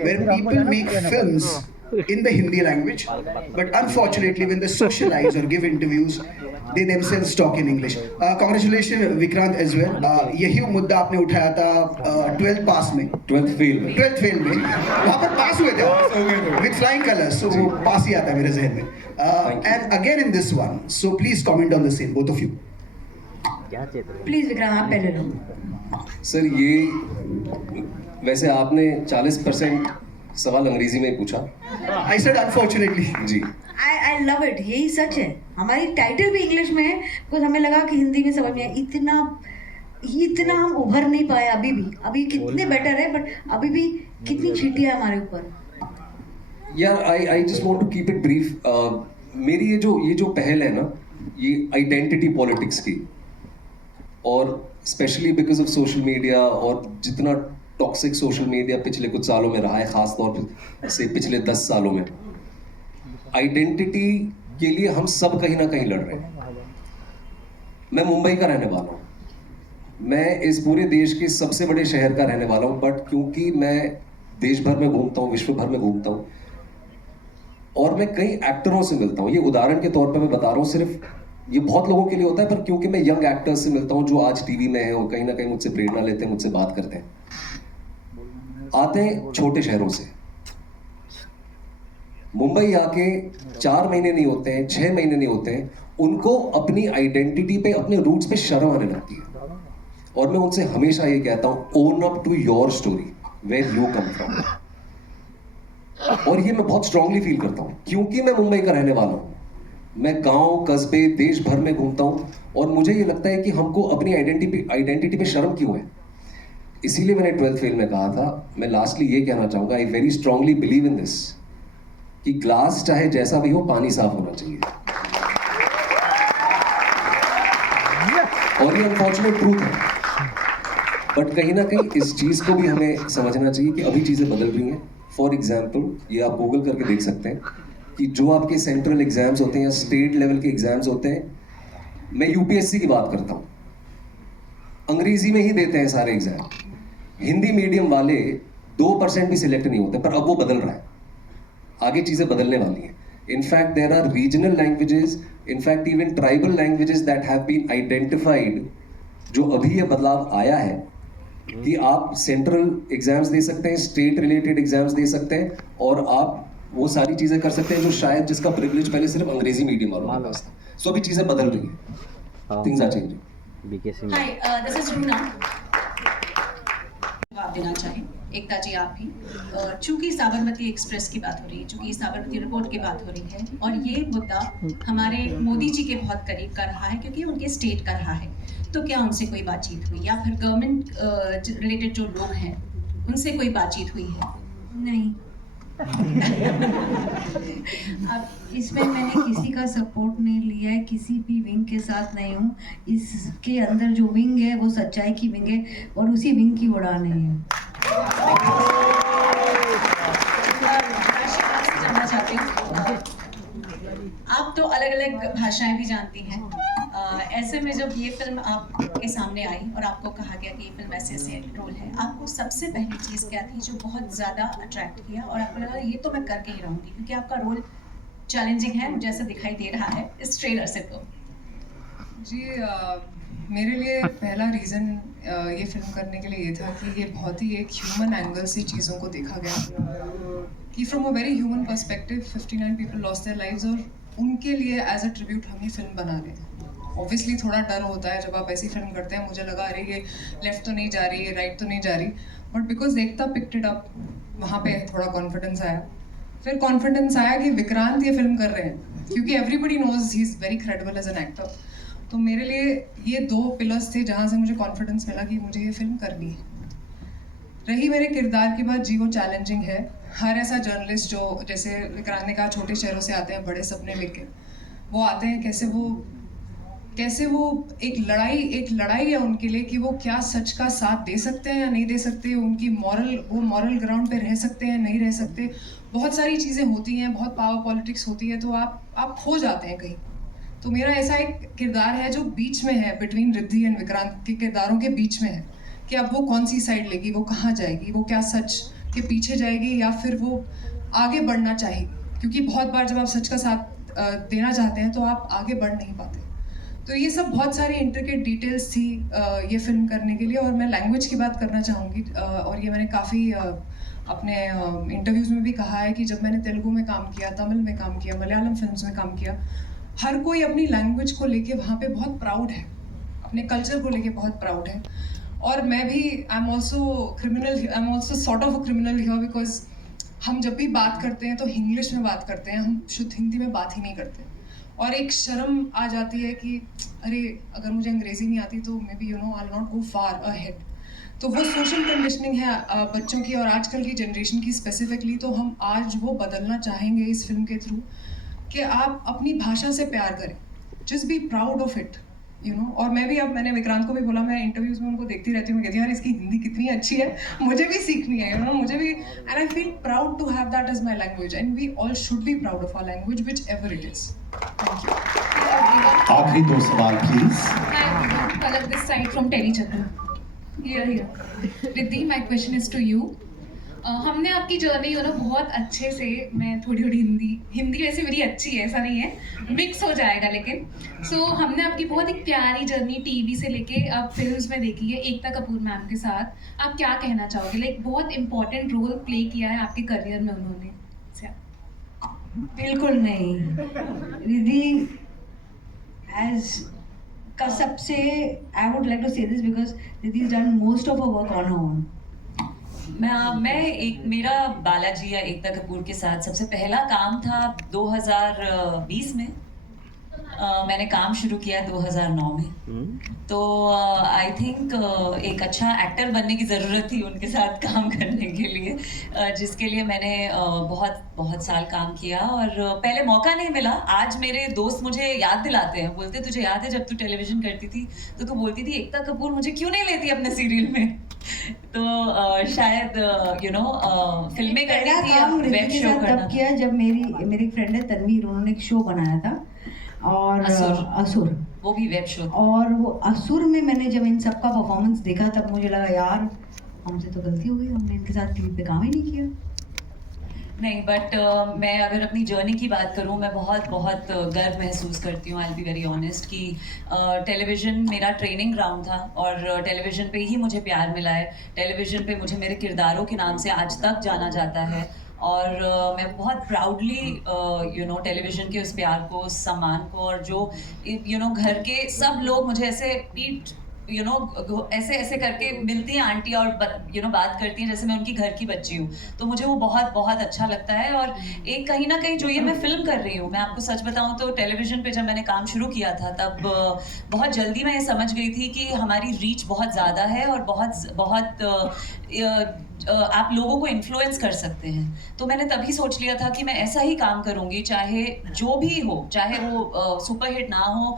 where people make films in the Hindi language, but unfortunately when they socialize or give interviews, they themselves talk in English? Congratulations Vikrant as well. यही मुद्दा आपने उठाया था 12th पास में, 12th fail में, वहाँ पर पास हुए थे with flying colors, so वो पास ही आता है मेरे जहन में। And again in this one, so please comment on the same, both of you. Please Vikram, आप पहले लो। सर, ये वैसे आपने 40% सवाल अंग्रेजी में पूछा। I said unfortunately. Ji. I love it, यही सच है। हमारी टाइटल भी इंग्लिश में है, कुछ हमें लगा कि हिंदी में समझ में आया। इतना हम उभर नहीं पाए अभी कितने बेटर है, बट अभी भी कितनी चींटियां है हमारे ऊपर। यार I just want to keep it brief. मेरी ये जो पहल है ना, ये आइडेंटिटी पॉलिटिक्स की, और specially because of social media, और जितना टॉक्सिक सोशल मीडिया पिछले कुछ सालों में रहा है, ख़ास तौर से पिछले 10 सालों में, आइडेंटिटी के लिए हम सब कहीं ना कहीं लड़ रहे हैं। मैं मुंबई का रहने वाला हूँ, मैं इस पूरे देश के सबसे बड़े शहर का रहने वाला हूँ, बट क्योंकि मैं देश भर में घूमता हूँ, विश्व भर में घूमता हूँ, और मैं कई एक्टरों से मिलता हूँ। ये उदाहरण के तौर पे मैं बता रहा हूँ, सिर्फ ये बहुत लोगों के लिए होता है, पर क्योंकि मैं यंग एक्टर्स से मिलता हूँ जो आज टीवी में है और कहीं ना कहीं मुझसे प्रेरणा लेते हैं, मुझसे बात करते हैं, आते हैं छोटे शहरों से। मुंबई आके 4 महीने नहीं होते हैं, 6 महीने नहीं होते हैं, उनको अपनी आइडेंटिटी पे, अपने रूट्स पे शर्म आने लगती है। और मैं उनसे हमेशा ये कहता हूँ, own up to your story, where you come from. और ये मैं बहुत स्ट्रांगली फील करता हूँ, क्योंकि मैं मुंबई का रहने वाला हूँ। मैं गांव, कस्बे, देश भर में घूमता हूँ, और मुझे ये लगता है कि हमको अपनी आइडेंटिटी पे शर्म क्यों है। इसीलिए मैंने 12th फेल में कहा था। मैं लास्टली ये कहना चाहूँगा, I very strongly believe in this, कि ग्लास चाहे जैसा भी हो, पानी साफ होना चाहिए। और ये अनफॉर्चुनेट ट्रूथ है, बट कहीं ना कहीं इस चीज़ को भी हमें समझना चाहिए कि अभी चीज़ें बदल रही हैं। फॉर एग्जाम्पल, ये आप गूगल करके देख सकते हैं, कि जो आपके सेंट्रल एग्जाम्स होते हैं या स्टेट लेवल के एग्जाम्स होते हैं, मैं यूपीएससी की बात करता हूँ, अंग्रेजी में ही देते हैं सारे एग्जाम। हिंदी मीडियम वाले 2% भी सिलेक्ट नहीं होते, पर अब वो बदल रहा है, आगे चीज़ें बदलने वाली हैं। In fact there are regional languages, in fact even tribal languages that have been identified, जो अभी ये बदलाव आया है कि आप सेंट्रल एग्जाम्स दे सकते हैं, स्टेट रिलेटेड एग्जाम्स दे सकते हैं, और आप वो सारी चीज़ें कर सकते हैं जो शायद जिसका प्रिविलेज पहले सिर्फ अंग्रेजी मीडियम वालों के पास था। सो अभी चीज़ें बदल रही हैं, things are changing. Hi, this is Runa. जवाब देना चाहें एकता जी आप भी। चूंकि साबरमती एक्सप्रेस की बात हो रही है, चूंकि साबरमती रिपोर्ट की बात हो रही है, और ये मुद्दा हमारे मोदी जी के बहुत करीब का रहा है क्योंकि उनके स्टेट का रहा है, तो क्या उनसे कोई बातचीत हुई, या फिर गवर्नमेंट रिलेटेड जो लोग हैं उनसे कोई बातचीत हुई है? नहीं। अब इसमें मैंने किसी का सपोर्ट नहीं लिया है, किसी भी विंग के साथ नहीं हूँ। इसके अंदर जो विंग है वो सच्चाई की विंग है और उसी विंग की उड़ान है। जानना चाहती हूँ, आप तो अलग अलग भाषाएं भी जानती हैं, ऐसे में जब ये फिल्म आपके सामने आई और आपको कहा गया कि ये फिल्म ऐसे ऐसे रोल है, आपको सबसे पहली चीज़ क्या थी जो बहुत ज़्यादा अट्रैक्ट किया और आपको लगा ये तो मैं करके ही रहूँगी, क्योंकि आपका रोल चैलेंजिंग है, मुझे ऐसा दिखाई दे रहा है इस ट्रेलर से? तो जी, मेरे लिए पहला रीज़न ये फिल्म करने के लिए ये था कि ये बहुत ही एक ह्यूमन एंगल से चीज़ों को देखा गया, कि from a very human perspective 59 people lost their lives, और उनके लिए एज अ ट्रिब्यूट हम ये फिल्म बना रहे हैं। ऑब्वियसली थोड़ा डर होता है जब आप ऐसी फिल्म करते हैं, मुझे लगा अरे ये लेफ्ट तो नहीं जा रही, ये राइट तो नहीं जा रही, but because Ekta picked it up, वहाँ पे थोड़ा कॉन्फिडेंस आया। फिर कॉन्फिडेंस आया कि विक्रांत ये फिल्म कर रहे हैं, क्योंकि everybody knows he is very credible as an actor. तो मेरे लिए ये 2 पिलर्स थे जहाँ से मुझे कॉन्फिडेंस मिला कि मुझे ये फिल्म करनी है। रही मेरे किरदार की बात, जी वो चैलेंजिंग है। हर ऐसा जर्नलिस्ट जो, जैसे विक्रांत ने कहा, छोटे शहरों से आते हैं बड़े सपने लेके, वो आते हैं, कैसे वो एक लड़ाई है उनके लिए कि वो क्या सच का साथ दे सकते हैं या नहीं दे सकते, उनकी वो मॉरल ग्राउंड पे रह सकते हैं नहीं रह सकते। बहुत सारी चीज़ें होती हैं, बहुत पावर पॉलिटिक्स होती है, तो आप खो जाते हैं कहीं। तो मेरा ऐसा एक किरदार है जो बीच में है, बिटवीन रिद्धि एंड विक्रांत के किरदारों के बीच में है, कि अब वो कौन सी साइड लेगी, वो कहाँ जाएगी, वो क्या सच के पीछे जाएगी या फिर वो आगे बढ़ना चाहेगी। क्योंकि बहुत बार जब आप सच का साथ देना चाहते हैं तो आप आगे बढ़ नहीं पाते। तो ये सब बहुत सारी इंट्रिकेट डिटेल्स थी ये फिल्म करने के लिए। और मैं लैंग्वेज की बात करना चाहूँगी, और ये मैंने काफ़ी अपने इंटरव्यूज़ में भी कहा है कि जब मैंने तेलुगु में काम किया, तमिल में काम किया, मलयालम फिल्म्स में काम किया, हर कोई अपनी लैंग्वेज को लेके वहाँ पे बहुत प्राउड है, अपने कल्चर को लेके बहुत प्राउड है। और मैं भी I am also sort of a criminal here, because हम जब भी बात करते हैं तो इंग्लिश में बात करते हैं, हम शुद्ध हिंदी में बात ही नहीं करते। और एक शर्म आ जाती है कि अरे अगर मुझे अंग्रेज़ी नहीं आती तो may be you know I will not go far ahead. तो वो सोशल कंडीशनिंग है बच्चों की और आजकल की जनरेशन की स्पेसिफिकली। तो हम आज वो बदलना चाहेंगे इस फिल्म के थ्रू कि आप अपनी भाषा से प्यार करें, just be proud of it, you know. और मैं भी, अब मैंने विक्रांत को भी बोला, मैं इंटरव्यूज़ में उनको देखती रहती हूँ, कहती हूँ यार इसकी हिंदी कितनी अच्छी है, मुझे भी सीखनी है, यू नो, मुझे भी। And I feel proud to have that as my language, and we all should be proud of our language whichever it is. Thank you. आखिरी 2 सवाल please. Palak this side from Telechakra. Here. Riddhi, my question is to you. हमने आपकी journey बहुत अच्छे से, मैं थोड़ी हिंदी वैसे मेरी अच्छी है, ऐसा नहीं है, मिक्स हो जाएगा, लेकिन हमने आपकी बहुत एक प्यारी जर्नी टीवी से लेके अब फिल्म्स में देखी है एकता कपूर मैम के साथ। आप क्या कहना चाहोगे? लाइक बहुत इंपॉर्टेंट रोल प्ले किया है आपके करियर में उन्होंने। बिल्कुल नहीं, रिद्धि एज का सबसे, आई वुड लाइक टू से this because Riddhi is done most of a work on her own. मेरा बालाजी या एकता कपूर के साथ सबसे पहला काम था 2020 में। मैंने काम शुरू किया 2009 में। तो आई थिंक एक अच्छा एक्टर बनने की ज़रूरत थी उनके साथ काम करने के लिए, जिसके लिए मैंने बहुत साल काम किया और पहले मौका नहीं मिला। आज मेरे दोस्त मुझे याद दिलाते हैं, बोलते तुझे याद है जब तू टेलीविज़न करती थी तो तू बोलती थी एकता कपूर मुझे क्यों नहीं लेती अपने सीरियल में। तो शायद फिल्में करनी मेरा थी, काम वेब ऋतिक के शो साथ करना तब किया जब मेरी फ्रेंड है तन्वीर, उन्होंने एक शो बनाया था और असुर, वो भी वेब शो था। और वो असुर में मैंने जब इन सबका परफॉर्मेंस देखा तब मुझे लगा यार हमसे तो गलती हो गई, हमने इनके साथ क्लिप पे काम ही नहीं किया। नहीं, बट मैं अगर अपनी जर्नी की बात करूं, मैं बहुत बहुत गर्व महसूस करती हूँ, आई बी वेरी ऑनेस्ट, कि टेलीविज़न मेरा ट्रेनिंग ग्राउंड था और टेलीविज़न पे ही मुझे प्यार मिला है। टेलीविज़न पे मुझे मेरे किरदारों के नाम से आज तक जाना जाता है और मैं बहुत प्राउडली टेलीविज़न के उस प्यार को, उस सम्मान को, और जो घर के सब लोग मुझे ऐसे पीठ ऐसे ऐसे करके मिलती हैं आंटी और बात करती हैं जैसे मैं उनकी घर की बच्ची हूँ, तो मुझे वो बहुत बहुत अच्छा लगता है। और एक कहीं ना कहीं जो ये मैं फिल्म कर रही हूँ, मैं आपको सच बताऊँ तो टेलीविज़न पे जब मैंने काम शुरू किया था तब बहुत जल्दी मैं ये समझ गई थी कि हमारी रीच बहुत ज़्यादा है और बहुत आप लोगों को इन्फ्लुएंस कर सकते हैं। तो मैंने तभी सोच लिया था कि मैं ऐसा ही काम करूँगी, चाहे जो भी हो, चाहे वो सुपरहिट ना हो,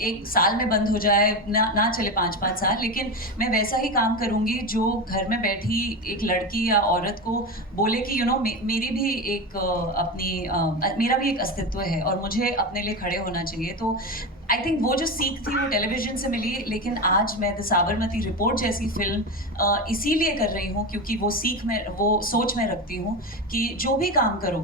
एक साल में बंद हो जाए, ना चले 5-5 साल, लेकिन मैं वैसा ही काम करूँगी जो घर में बैठी एक लड़की या औरत को बोले कि मेरी भी एक मेरा भी एक अस्तित्व है और मुझे अपने लिए खड़े होना चाहिए। तो आई थिंक वो जो सीख थी वो टेलीविज़न से मिली, लेकिन आज मैं द साबरमती रिपोर्ट जैसी फिल्म इसीलिए कर रही हूँ क्योंकि वो सोच में रखती हूँ कि जो भी काम करो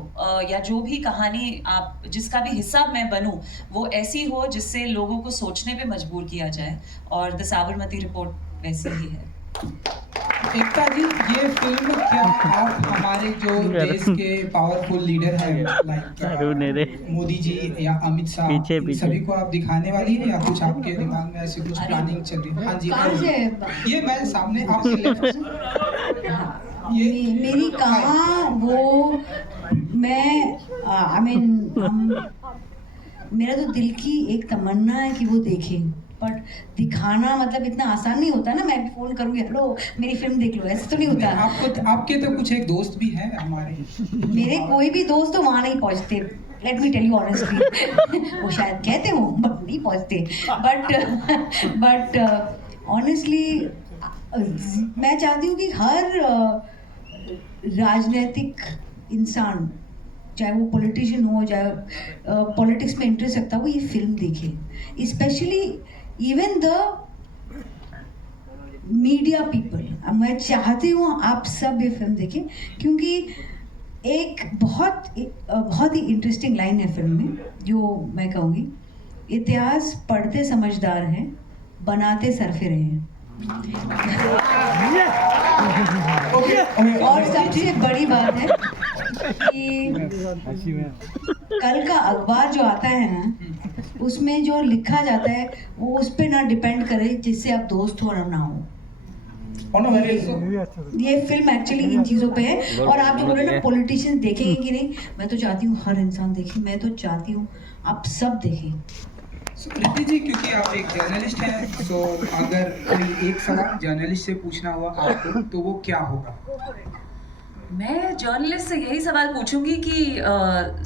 या जो भी कहानी आप जिसका भी हिस्सा मैं बनूँ, वो ऐसी हो जिससे लोगों को सोचने पे मजबूर किया जाए, और द साबरमती रिपोर्ट वैसी ही है। एकता जी, ये फिल्म क्या आप हमारे जो देश के पावरफुल लीडर हैं लाइक मोदी जी या अमित शाह, सभी को आप दिखाने वाली हैं या कुछ आपके दिमाग में ऐसी कुछ प्लानिंग चल रही है? हाँ जी, ये मैं सामने आपके लेफ्ट मेरी कहाँ वो मेरा तो दिल की एक तमन्ना है कि वो देखें, बट दिखाना मतलब इतना आसान नहीं होता ना। मैं फोन करूँगी, हेलो मेरी फिल्म देख लो, ऐसे तो नहीं होता। आपके तो कुछ एक दोस्त भी हैं हमारे। मेरे कोई भी दोस्त तो वहाँ नहीं पहुँचते, let me tell you honestly. वो शायद कहते हो बट नहीं पहुँचते। बट ऑनेस्टली मैं चाहती हूँ कि हर राजनीतिक इंसान, चाहे वो पॉलिटिशियन हो, चाहे पॉलिटिक्स में इंटरेस्ट रखता हो, ये फिल्म देखे। Specially even the media people, मैं चाहती हूँ आप सब ये फिल्म देखें क्योंकि एक बहुत ही इंटरेस्टिंग लाइन है फिल्म में जो मैं कहूँगी, इतिहास पढ़ते समझदार हैं, बनाते सरफिरे हैं। और सबसे बड़ी बात है कि कल का अखबार जो आता है ना, उसमें जो लिखा जाता है वो उस पे ना डिपेंड करे जिससे आप दोस्त हो ना हो। ये फिल्म एक्चुअली इन चीज़ों पे है। और आप जो बोल रहे हैं ना पॉलिटिशियन देखेंगे कि नहीं, मैं तो चाहती हूँ हर इंसान देखे, मैं तो चाहती हूँ आप सब देखें। रिद्धि जी, क्योंकि आप एक जर्नलिस्ट हैं, तो अगर कोई एक सवाल जर्नलिस्ट से पूछना हुआ आपको तो वो क्या होगा? मैं जर्नलिस्ट से यही सवाल पूछूंगी कि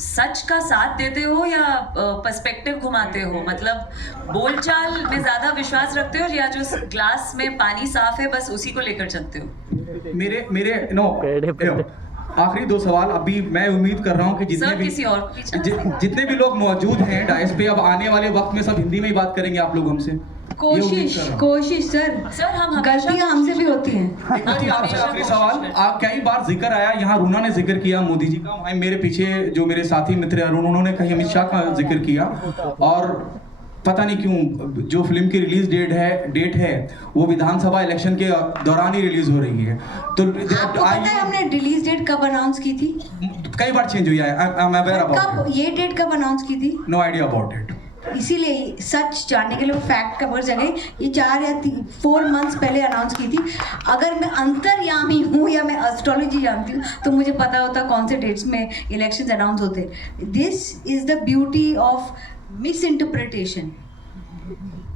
सच का साथ देते हो या पर्सपेक्टिव घुमाते हो, मतलब बोलचाल में ज़्यादा विश्वास रखते हो या जो ग्लास में पानी साफ है बस उसी को लेकर चलते हो? मेरे आखिरी दो सवाल। अभी मैं उम्मीद कर रहा हूँ कि जितने भी लोग मौजूद हैं डायस पे, अब आने वाले वक्त में सब हिंदी में ही बात करेंगे आप लोग हमसे। कोशिश सर हम गलतियां हमसे भी होती हैं। आपसे आखिरी सवाल, आप कई बार जिक्र आया, यहाँ रूना ने जिक्र किया मोदी जी का, वहीं मेरे पीछे जो मेरे साथी मित्र अरुण, उन्होंने कहीं अमित शाह का जिक्र किया, और पता नहीं क्यों जो फिल्म की रिलीज डेट है वो विधानसभा इलेक्शन के दौरान ही रिलीज हो रही है। तो आपको पता है हमने रिलीज डेट कब अनाउंस की थी? कई बार चेंज हुई है। कब ये डेट कब अनाउंस की थी? No idea about it. इसीलिए सच जानने के लिए फैक्ट कवर जगह ये 4 या 4 मंथ्स पहले अनाउंस की थी। अगर मैं अंतर्यामी हूँ या मैं एस्ट्रोलॉजी जानती हूँ तो मुझे पता होता कौन से डेट्स में इलेक्शंस अनाउंस होते। This is the beauty of miss interpretation.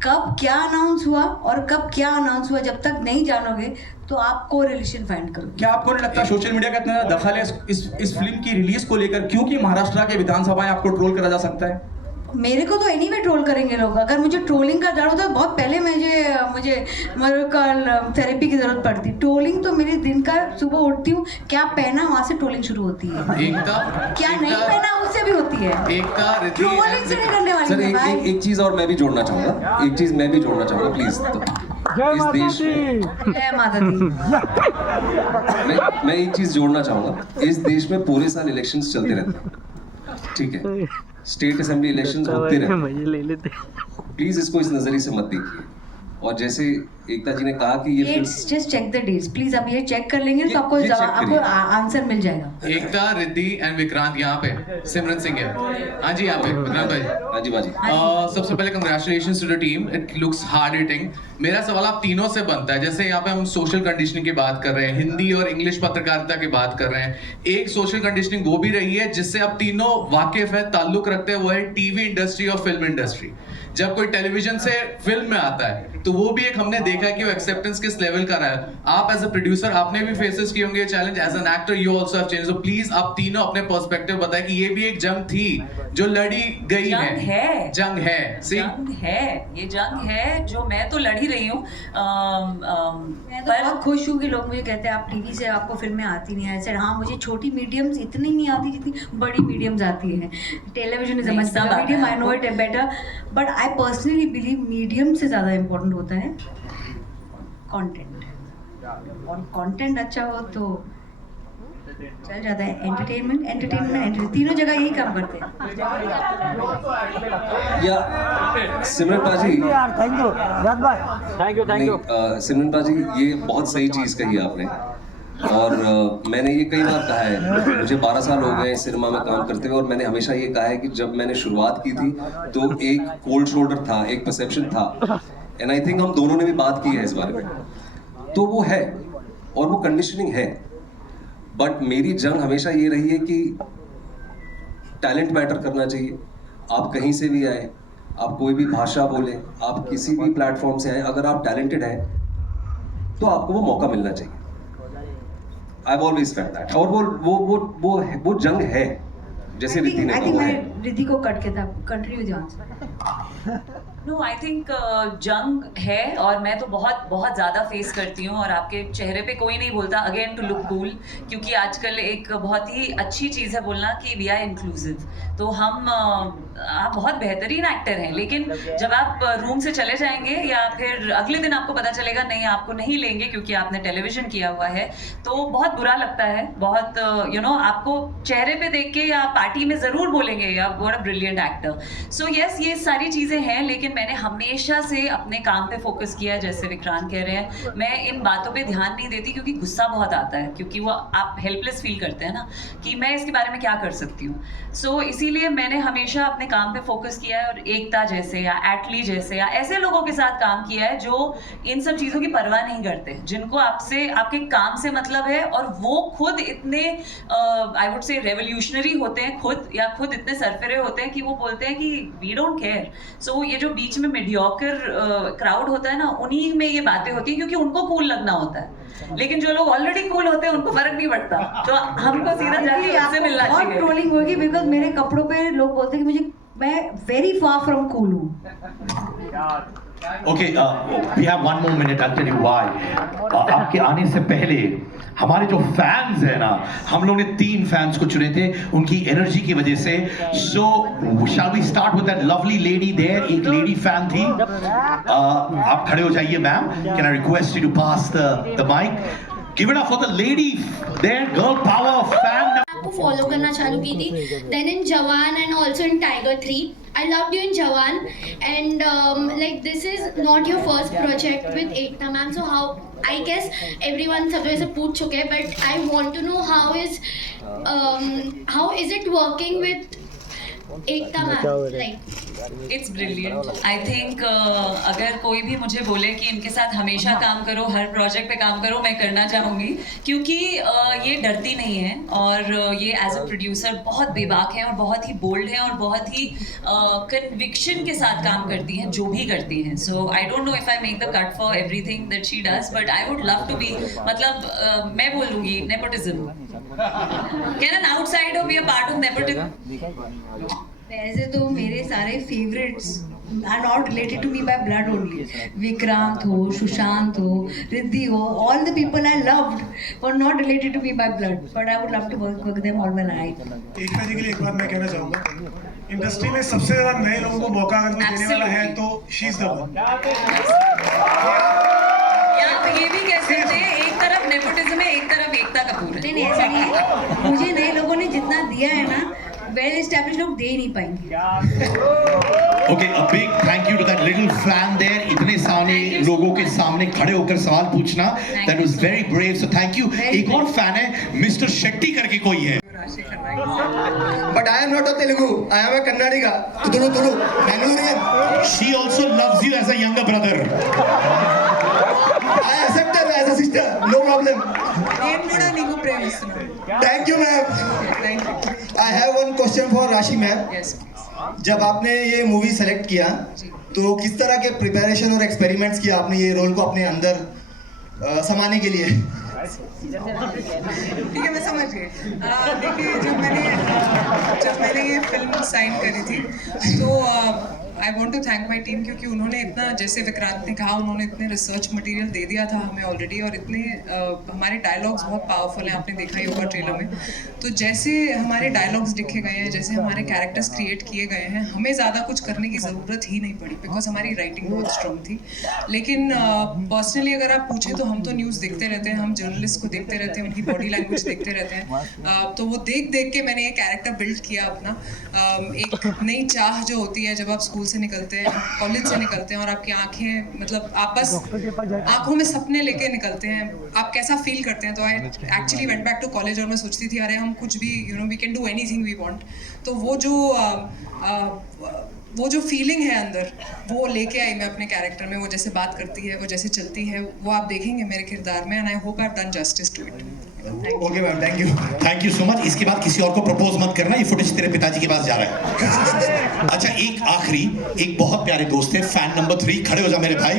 कब क्या अनाउंस हुआ और कब क्या अनाउंस हुआ जब तक नहीं जानोगे तो आप कोरिलेशन फाइंड करो। क्या आपको नहीं लगता सोशल मीडिया का इतना दखल है इस फिल्म की रिलीज को लेकर, क्योंकि महाराष्ट्र के विधानसभा आपको ट्रोल करा जा सकता है? मेरे को तो एनीवे ट्रोल करेंगे लोग। अगर मुझे ट्रोलिंग का डर होता तो बहुत पहले मुझे कल थेरेपी की जरूरत पड़ती। ट्रोलिंग तो मेरे दिन का, सुबह उठती हूँ क्या पहना वहाँ से ट्रोलिंग शुरू होती है, क्या नहीं पहना उससे भी होती है। ट्रोलिंग से नहीं करने वाली सर है भाई। एक चीज और मैं भी जोड़ना चाहूंगा, प्लीज। इस देश में जय माता दी। मैं एक चीज जोड़ना चाहूंगा, इस देश में पूरे साल इलेक्शंस चलते रहते हैं, ठीक है, स्टेट असेंबली इलेक्शंस होते रहते हैं, प्लीज इसको इस नजरिए से मत देखिए। और जैसे एकता जी ने कहा कि ये just check the dates please. अब ये चेक कर लेंगे तो आपको आंसर मिल जाएगा। एकता, रिद्धि एंड विक्रांत यहाँ पे, सिमरन सिंह है, हाँ जी यहाँ पे विक्रांत भाई। हाँ जी बाजी। सबसे पहले congratulations to the team, it looks hard hitting. मेरा सवाल आप तीनों से बनता है, जैसे यहाँ पे हम सोशल कंडीशनिंग की बात कर रहे हैं, हिंदी और इंग्लिश पत्रकारिता की बात कर रहे हैं, एक सोशल कंडीशनिंग वो भी रही है जिससे आप तीनों वाकिफ है, ताल्लुक रखते हैं, वो है टीवी इंडस्ट्री और फिल्म इंडस्ट्री। जब कोई टेलीविजन से फिल्म में आता है तो वो भी एक हमने देखा है कि वो एक्सेप्टेंस किस लेवल का रहा है। आप एज अ प्रोड्यूसर आपने भी फेसेस किए होंगे challenge, as an actor you also have change. So please आप तीनों अपने पर्सपेक्टिव बताएं कि ये भी एक जंग थी जो लड़ी गई है। जंग है ये जंग है जो मैं तो लड़ ही रही हूँ। मैं तो बहुत खुश हूँ कि लोग मुझे कहते हैं आप टीवी से, आपको फिल्में आती नहीं है। ऐसे हाँ, मुझे छोटी मीडियम्स इतनी नहीं आती जितनी बड़ी मीडियम्स आती है। Television is a much bigger medium, I know it better, but I personally believe medium से ज़्यादा इम्पोर्टेंट होता है कंटेंट। और कंटेंट अच्छा हो तो चल जाता है। एंटरटेनमेंट तीनों जगह यही काम करते हैं। सिमरन पाजी, थैंक यू। सिमरन पाजी, ये बहुत सही चीज़ कही आपने, और मैंने ये कई बार कहा है, मुझे 12 साल हो गए सिनेमा में काम करते हुए, और मैंने हमेशा ये कहा है कि जब मैंने शुरुआत की थी तो एक कोल्ड शोल्डर था, एक परसेप्शन था, एंड आई थिंक हम दोनों ने भी बात की है इस बारे में, तो वो है और वो कंडीशनिंग है। बट मेरी जंग हमेशा ये रही है कि टैलेंट मैटर करना चाहिए। आप कहीं से भी आए, आप कोई भी भाषा बोले, आप किसी भी प्लेटफॉर्म से आए, अगर आप टैलेंटेड हैं तो आपको वो मौका मिलना चाहिए। I've always felt that. और वो जंग है, जैसे रिद्धि ने कहा है। रिद्धि को कट के था, कंटिन्यू ध्यान। नो आई थिंक जंग है, और मैं तो बहुत ज़्यादा फेस करती हूँ, और आपके चेहरे पे कोई नहीं बोलता अगेन टू लुक कूल, क्योंकि आजकल एक बहुत ही अच्छी चीज़ है बोलना कि वी आर इंक्लूसिव। तो आप बहुत बेहतरीन एक्टर हैं, लेकिन जब आप रूम से चले जाएंगे या फिर अगले दिन आपको पता चलेगा नहीं आपको नहीं लेंगे क्योंकि आपने टेलीविज़न किया हुआ है, तो बहुत बुरा लगता है। बहुत आपको चेहरे पे देख के या पार्टी में ज़रूर बोलेंगे या what a brilliant actor. So yes, ये सारी चीज़ें हैं, लेकिन मैंने हमेशा से अपने काम पे फोकस किया। जैसे विक्रांत कह रहे हैं, मैं इन बातों पे ध्यान नहीं देती क्योंकि गुस्सा बहुत आता है, क्योंकि वो आप हेल्पलेस फील करते हैं ना कि मैं इसके बारे में क्या कर सकती हूँ। सो इसीलिए मैंने हमेशा अपने काम पे फोकस किया है, और एकता जैसे या एटली जैसे या ऐसे लोगों के साथ काम किया है जो इन सब चीज़ों की परवाह नहीं करते, जिनको आपसे आपके काम से मतलब है, और वो खुद इतने आई वुड से रेवोल्यूशनरी होते हैं, खुद इतने सरफरे होते हैं कि वो बोलते हैं कि वी डोंट केयर। सो ये जो बीच में मीडियोकर क्राउड होता है ना, उन्हीं में ये बातें होती हैं क्योंकि उनको कूल लगना होता है, लेकिन जो लोग ऑलरेडी कूल होते हैं उनको फर्क नहीं पड़ता। तो हमको सीधा जाके आपसे मिलना चाहिए। बहुत ट्रोलिंग होगी बिकॉज मेरे कपड़ों पे लोग बोलते हैं कि मैं वेरी फार फ्रॉम कूल हूँ। Okay, we have one more minute. I'll tell you why. आपके आने से पहले हमारे जो फैंस हैं ना, हम लोग ने 3 फैंस को चुने थे उनकी एनर्जी की वजह से। So shall we start with that lovely lady there? एक लेडी फैन थी। आप खड़े हो जाइए ma'am. Can I request you to pass the mic? Give it up for the lady there, girl power fan. आपको फॉलो करना चालू की थी, then in Jawan and also in Tiger 3. I loved you in Jawan, and like this is not your first project with Ekta ma'am. So how, I guess everyone सब ऐसे पूछ चुके हैं, but I want to know how is it working with Ekta ma'am? Like it's brilliant. I think अगर कोई भी मुझे बोले कि इनके साथ हमेशा काम करो, हर प्रोजेक्ट पे काम करो, मैं करना चाहूँगी, क्योंकि ये डरती नहीं है, और ये एज अ प्रोड्यूसर बहुत बेबाक हैं और बहुत ही बोल्ड हैं और बहुत ही कन्विक्शन के साथ काम करती हैं जो भी करती हैं। So I don't know if I make the cut for everything that she does, but I would love to be, मतलब मैं बोलूँगी nepotism. Can an outsider be a part of nepotism? वैसे तो मेरे सारे favourites are not related to me by blood only. Vikrant ho, Sushant ho, Riddhi ho, all the people I loved were not related to me by blood, but I would love to work with them all my life. एकता जी के लिए एक बात मैं कहना चाहूँगा, industry में सबसे ज़्यादा नए लोगों को मौका अगर कोई देने वाला है तो शी इज द वन। आप ये भी कह सकते हैं, एक तरफ नेपोटिज्म है, एक तरफ एकता कपूर है। नहीं ऐसा नहीं है, मुझे नए लोगों ने जितना दिया है ना, वेल एस्टैब्लिश्ड लोग दे नहीं पाएंगे। Okay, a big thank you to that little fan there. इतने सारे लोगों के सामने खड़े होकर सवाल पूछना, that was very brave. So thank you. एक और फैन है, मिस्टर शेट्टी करके कोई है। But I am not a Telugu. I am a Kannadiga. Tudulu, Bangalorean. She also loves you as a younger brother. I accept her as a sister. No problem. Thank you, ma'am. Thank you. I have one question for Rashi ma'am. Yes. जब आपने ये movie select किया तो किस तरह के preparation और experiments किया आपने ये रोल को अपने अंदर समाने के लिए? ठीक है, मैं समझ गई। देखिए, जब मैंने ये फिल्म साइन करी थी तो I want to thank my team, क्योंकि उन्होंने इतना, जैसे विक्रांत ने कहा, उन्होंने इतने रिसर्च मटेरियल दे दिया था हमें ऑलरेडी, और इतने हमारे डायलॉग्स बहुत पावरफुल हैं, आपने देखा ही होगा ट्रेलर में। तो जैसे हमारे डायलॉग्स लिखे गए हैं, जैसे हमारे कैरेक्टर्स क्रिएट किए गए हैं, हमें ज़्यादा कुछ करने की ज़रूरत ही नहीं पड़ी, बिकॉज हमारी राइटिंग बहुत स्ट्रॉन्ग थी। लेकिन पर्सनली अगर आप पूछें तो हम तो न्यूज़ देखते रहते हैं, हम जर्नलिस्ट को देखते रहते हैं, उनकी बॉडी लैंग्वेज देखते रहते हैं, तो वो देख के मैंने ये कैरेक्टर बिल्ड किया अपना। एक नई चाह जो होती है जब आप स्कूल से निकलते हैं, कॉलेज से निकलते हैं, और आपकी आंखें, मतलब आप बस आंखों में सपने लेके निकलते हैं, आप कैसा फील करते हैं। तो I actually went back to college और मैं सोचती थी, अरे हम कुछ भी, you know, we can do anything we want. तो वो जो फीलिंग है अंदर, वो लेके आई मैं अपने कैरेक्टर में। वो जैसे बात करती है, वो जैसे चलती है, वो आप देखेंगे मेरे किरदार में, and I hope I have done justice to it. Okay ma'am, thank you. Thank you so much. इसके बाद किसी और को प्रपोज मत करना, ये फुटेज तेरे पिताजी के पास जा रहा है। अच्छा, एक आखिरी, एक बहुत प्यारे दोस्त है, फैन नंबर 3, खड़े हो जा मेरे भाई।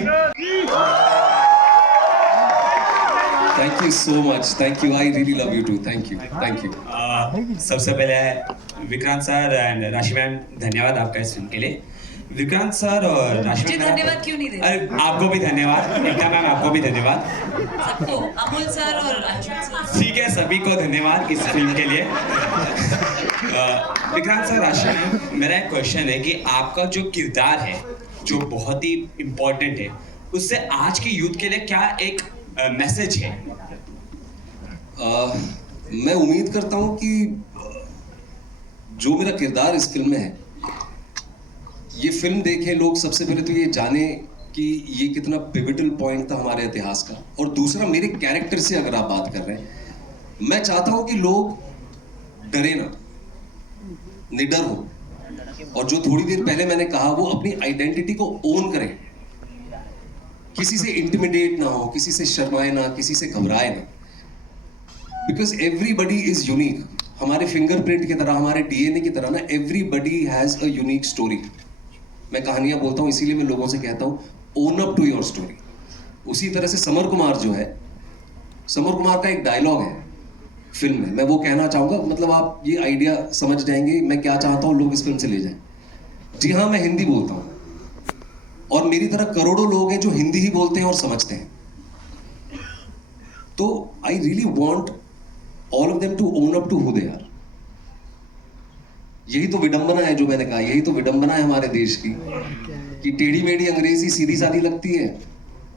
Thank you so much. Thank you. I really love you too. Thank you. Thank you. सबसे पहले विक्रांत सर एंड राशि मैम, धन्यवाद आपका इस फिल्म के लिए। विक्रांत सर और राशि मुझे मैम, धन्यवाद क्यों नहीं देते? अरे आपको भी धन्यवाद, एकता मैम आपको भी धन्यवाद, सबको, अमोल सर और अंशुल सर, ठीक है, सभी को धन्यवाद इस फिल्म के लिए। विक्रांत सर, राशि मैम, मेरा एक क्वेश्चन है कि आपका जो किरदार है, जो बहुत ही इम्पोर्टेंट है, उससे आज के यूथ के लिए क्या एक मैसेज है? मैं उम्मीद करता हूँ कि जो मेरा किरदार इस फिल्म में है, ये फिल्म देखें लोग, सबसे पहले तो ये जाने कि ये कितना पिवटल पॉइंट था हमारे इतिहास का, और दूसरा मेरे कैरेक्टर से अगर आप बात कर रहे हैं, मैं चाहता हूँ कि लोग डरे ना, निडर हो, और जो थोड़ी देर पहले मैंने कहा, वो अपनी आइडेंटिटी को ओन करें, किसी से इंटिमिडेट ना हो, किसी से शर्माए ना, किसी से घबराए ना, बिकॉज एवरीबडी इज यूनिक। हमारे फिंगरप्रिंट की तरह, हमारे डीएनए की तरह ना, everybody has a unique story. मैं कहानियां बोलता हूँ, इसीलिए मैं लोगों से कहता हूँ, own up to your story. उसी तरह से समर कुमार जो है, समर कुमार का एक डायलॉग है फिल्म में, मैं वो कहना चाहूँगा, मतलब आप ये आइडिया समझ जाएंगे मैं क्या चाहता हूँ लोग इस फिल्म से ले जाएं। जी हाँ, मैं हिंदी बोलता हूँ, और मेरी तरह करोड़ों लोग हैं जो हिंदी ही बोलते हैं और समझते हैं। तो I really want all of them to own up to who they are. यही तो विडंबना है, जो मैंने कहा, यही तो विडंबना है हमारे देश की, कि टेढ़ी मेढ़ी अंग्रेजी सीधी सादी लगती है,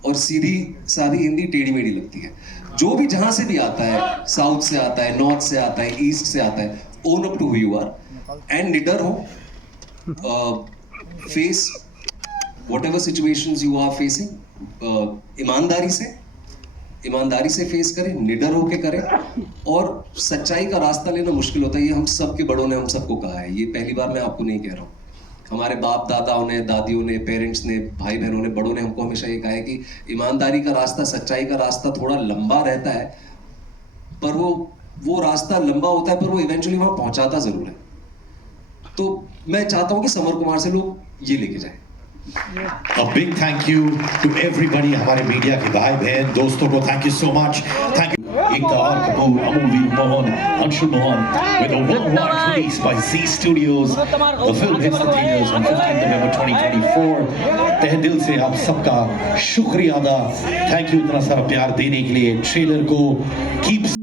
और सीधी सादी हिंदी टेढ़ी मेढ़ी लगती है। जो भी जहां से भी आता है, साउथ से आता है, नॉर्थ से आता है, ईस्ट से आता है, own up to who you are, and निडर हो, face whatever situations you are facing, ईमानदारी से फेस करें, निडर होके करें, और सच्चाई का रास्ता लेना मुश्किल होता है। ये हम सब के बड़ों ने हम सबको कहा है, ये पहली बार मैं आपको नहीं कह रहा हूँ। हमारे बाप दादाओं ने, दादियों ने, पेरेंट्स ने, भाई बहनों ने, बड़ों ने हमको हमेशा ये कहा है कि ईमानदारी का रास्ता, सच्चाई का रास्ता थोड़ा लंबा रहता है, पर वो रास्ता लंबा होता है, पर वो इवेंचुअली वहाँ पहुँचाता ज़रूर है। तो मैं चाहता हूँ कि समर कुमार से लोग ये लेके जाएं A big thank you to everybody, हमारे मीडिया के भाई बहन दोस्तों को thank you so much. Thank you. Ekta R. Kapoor, Amulveer Mohan, Anshul Mohan, with a worldwide release by Z Studios. The film hits the theaters on 15th November 2024. तहे दिल से आप सबका शुक्रिया अदा. Thank you इतना सारा प्यार देने के लिए. ट्रेलर को keep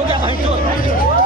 हो गया भाई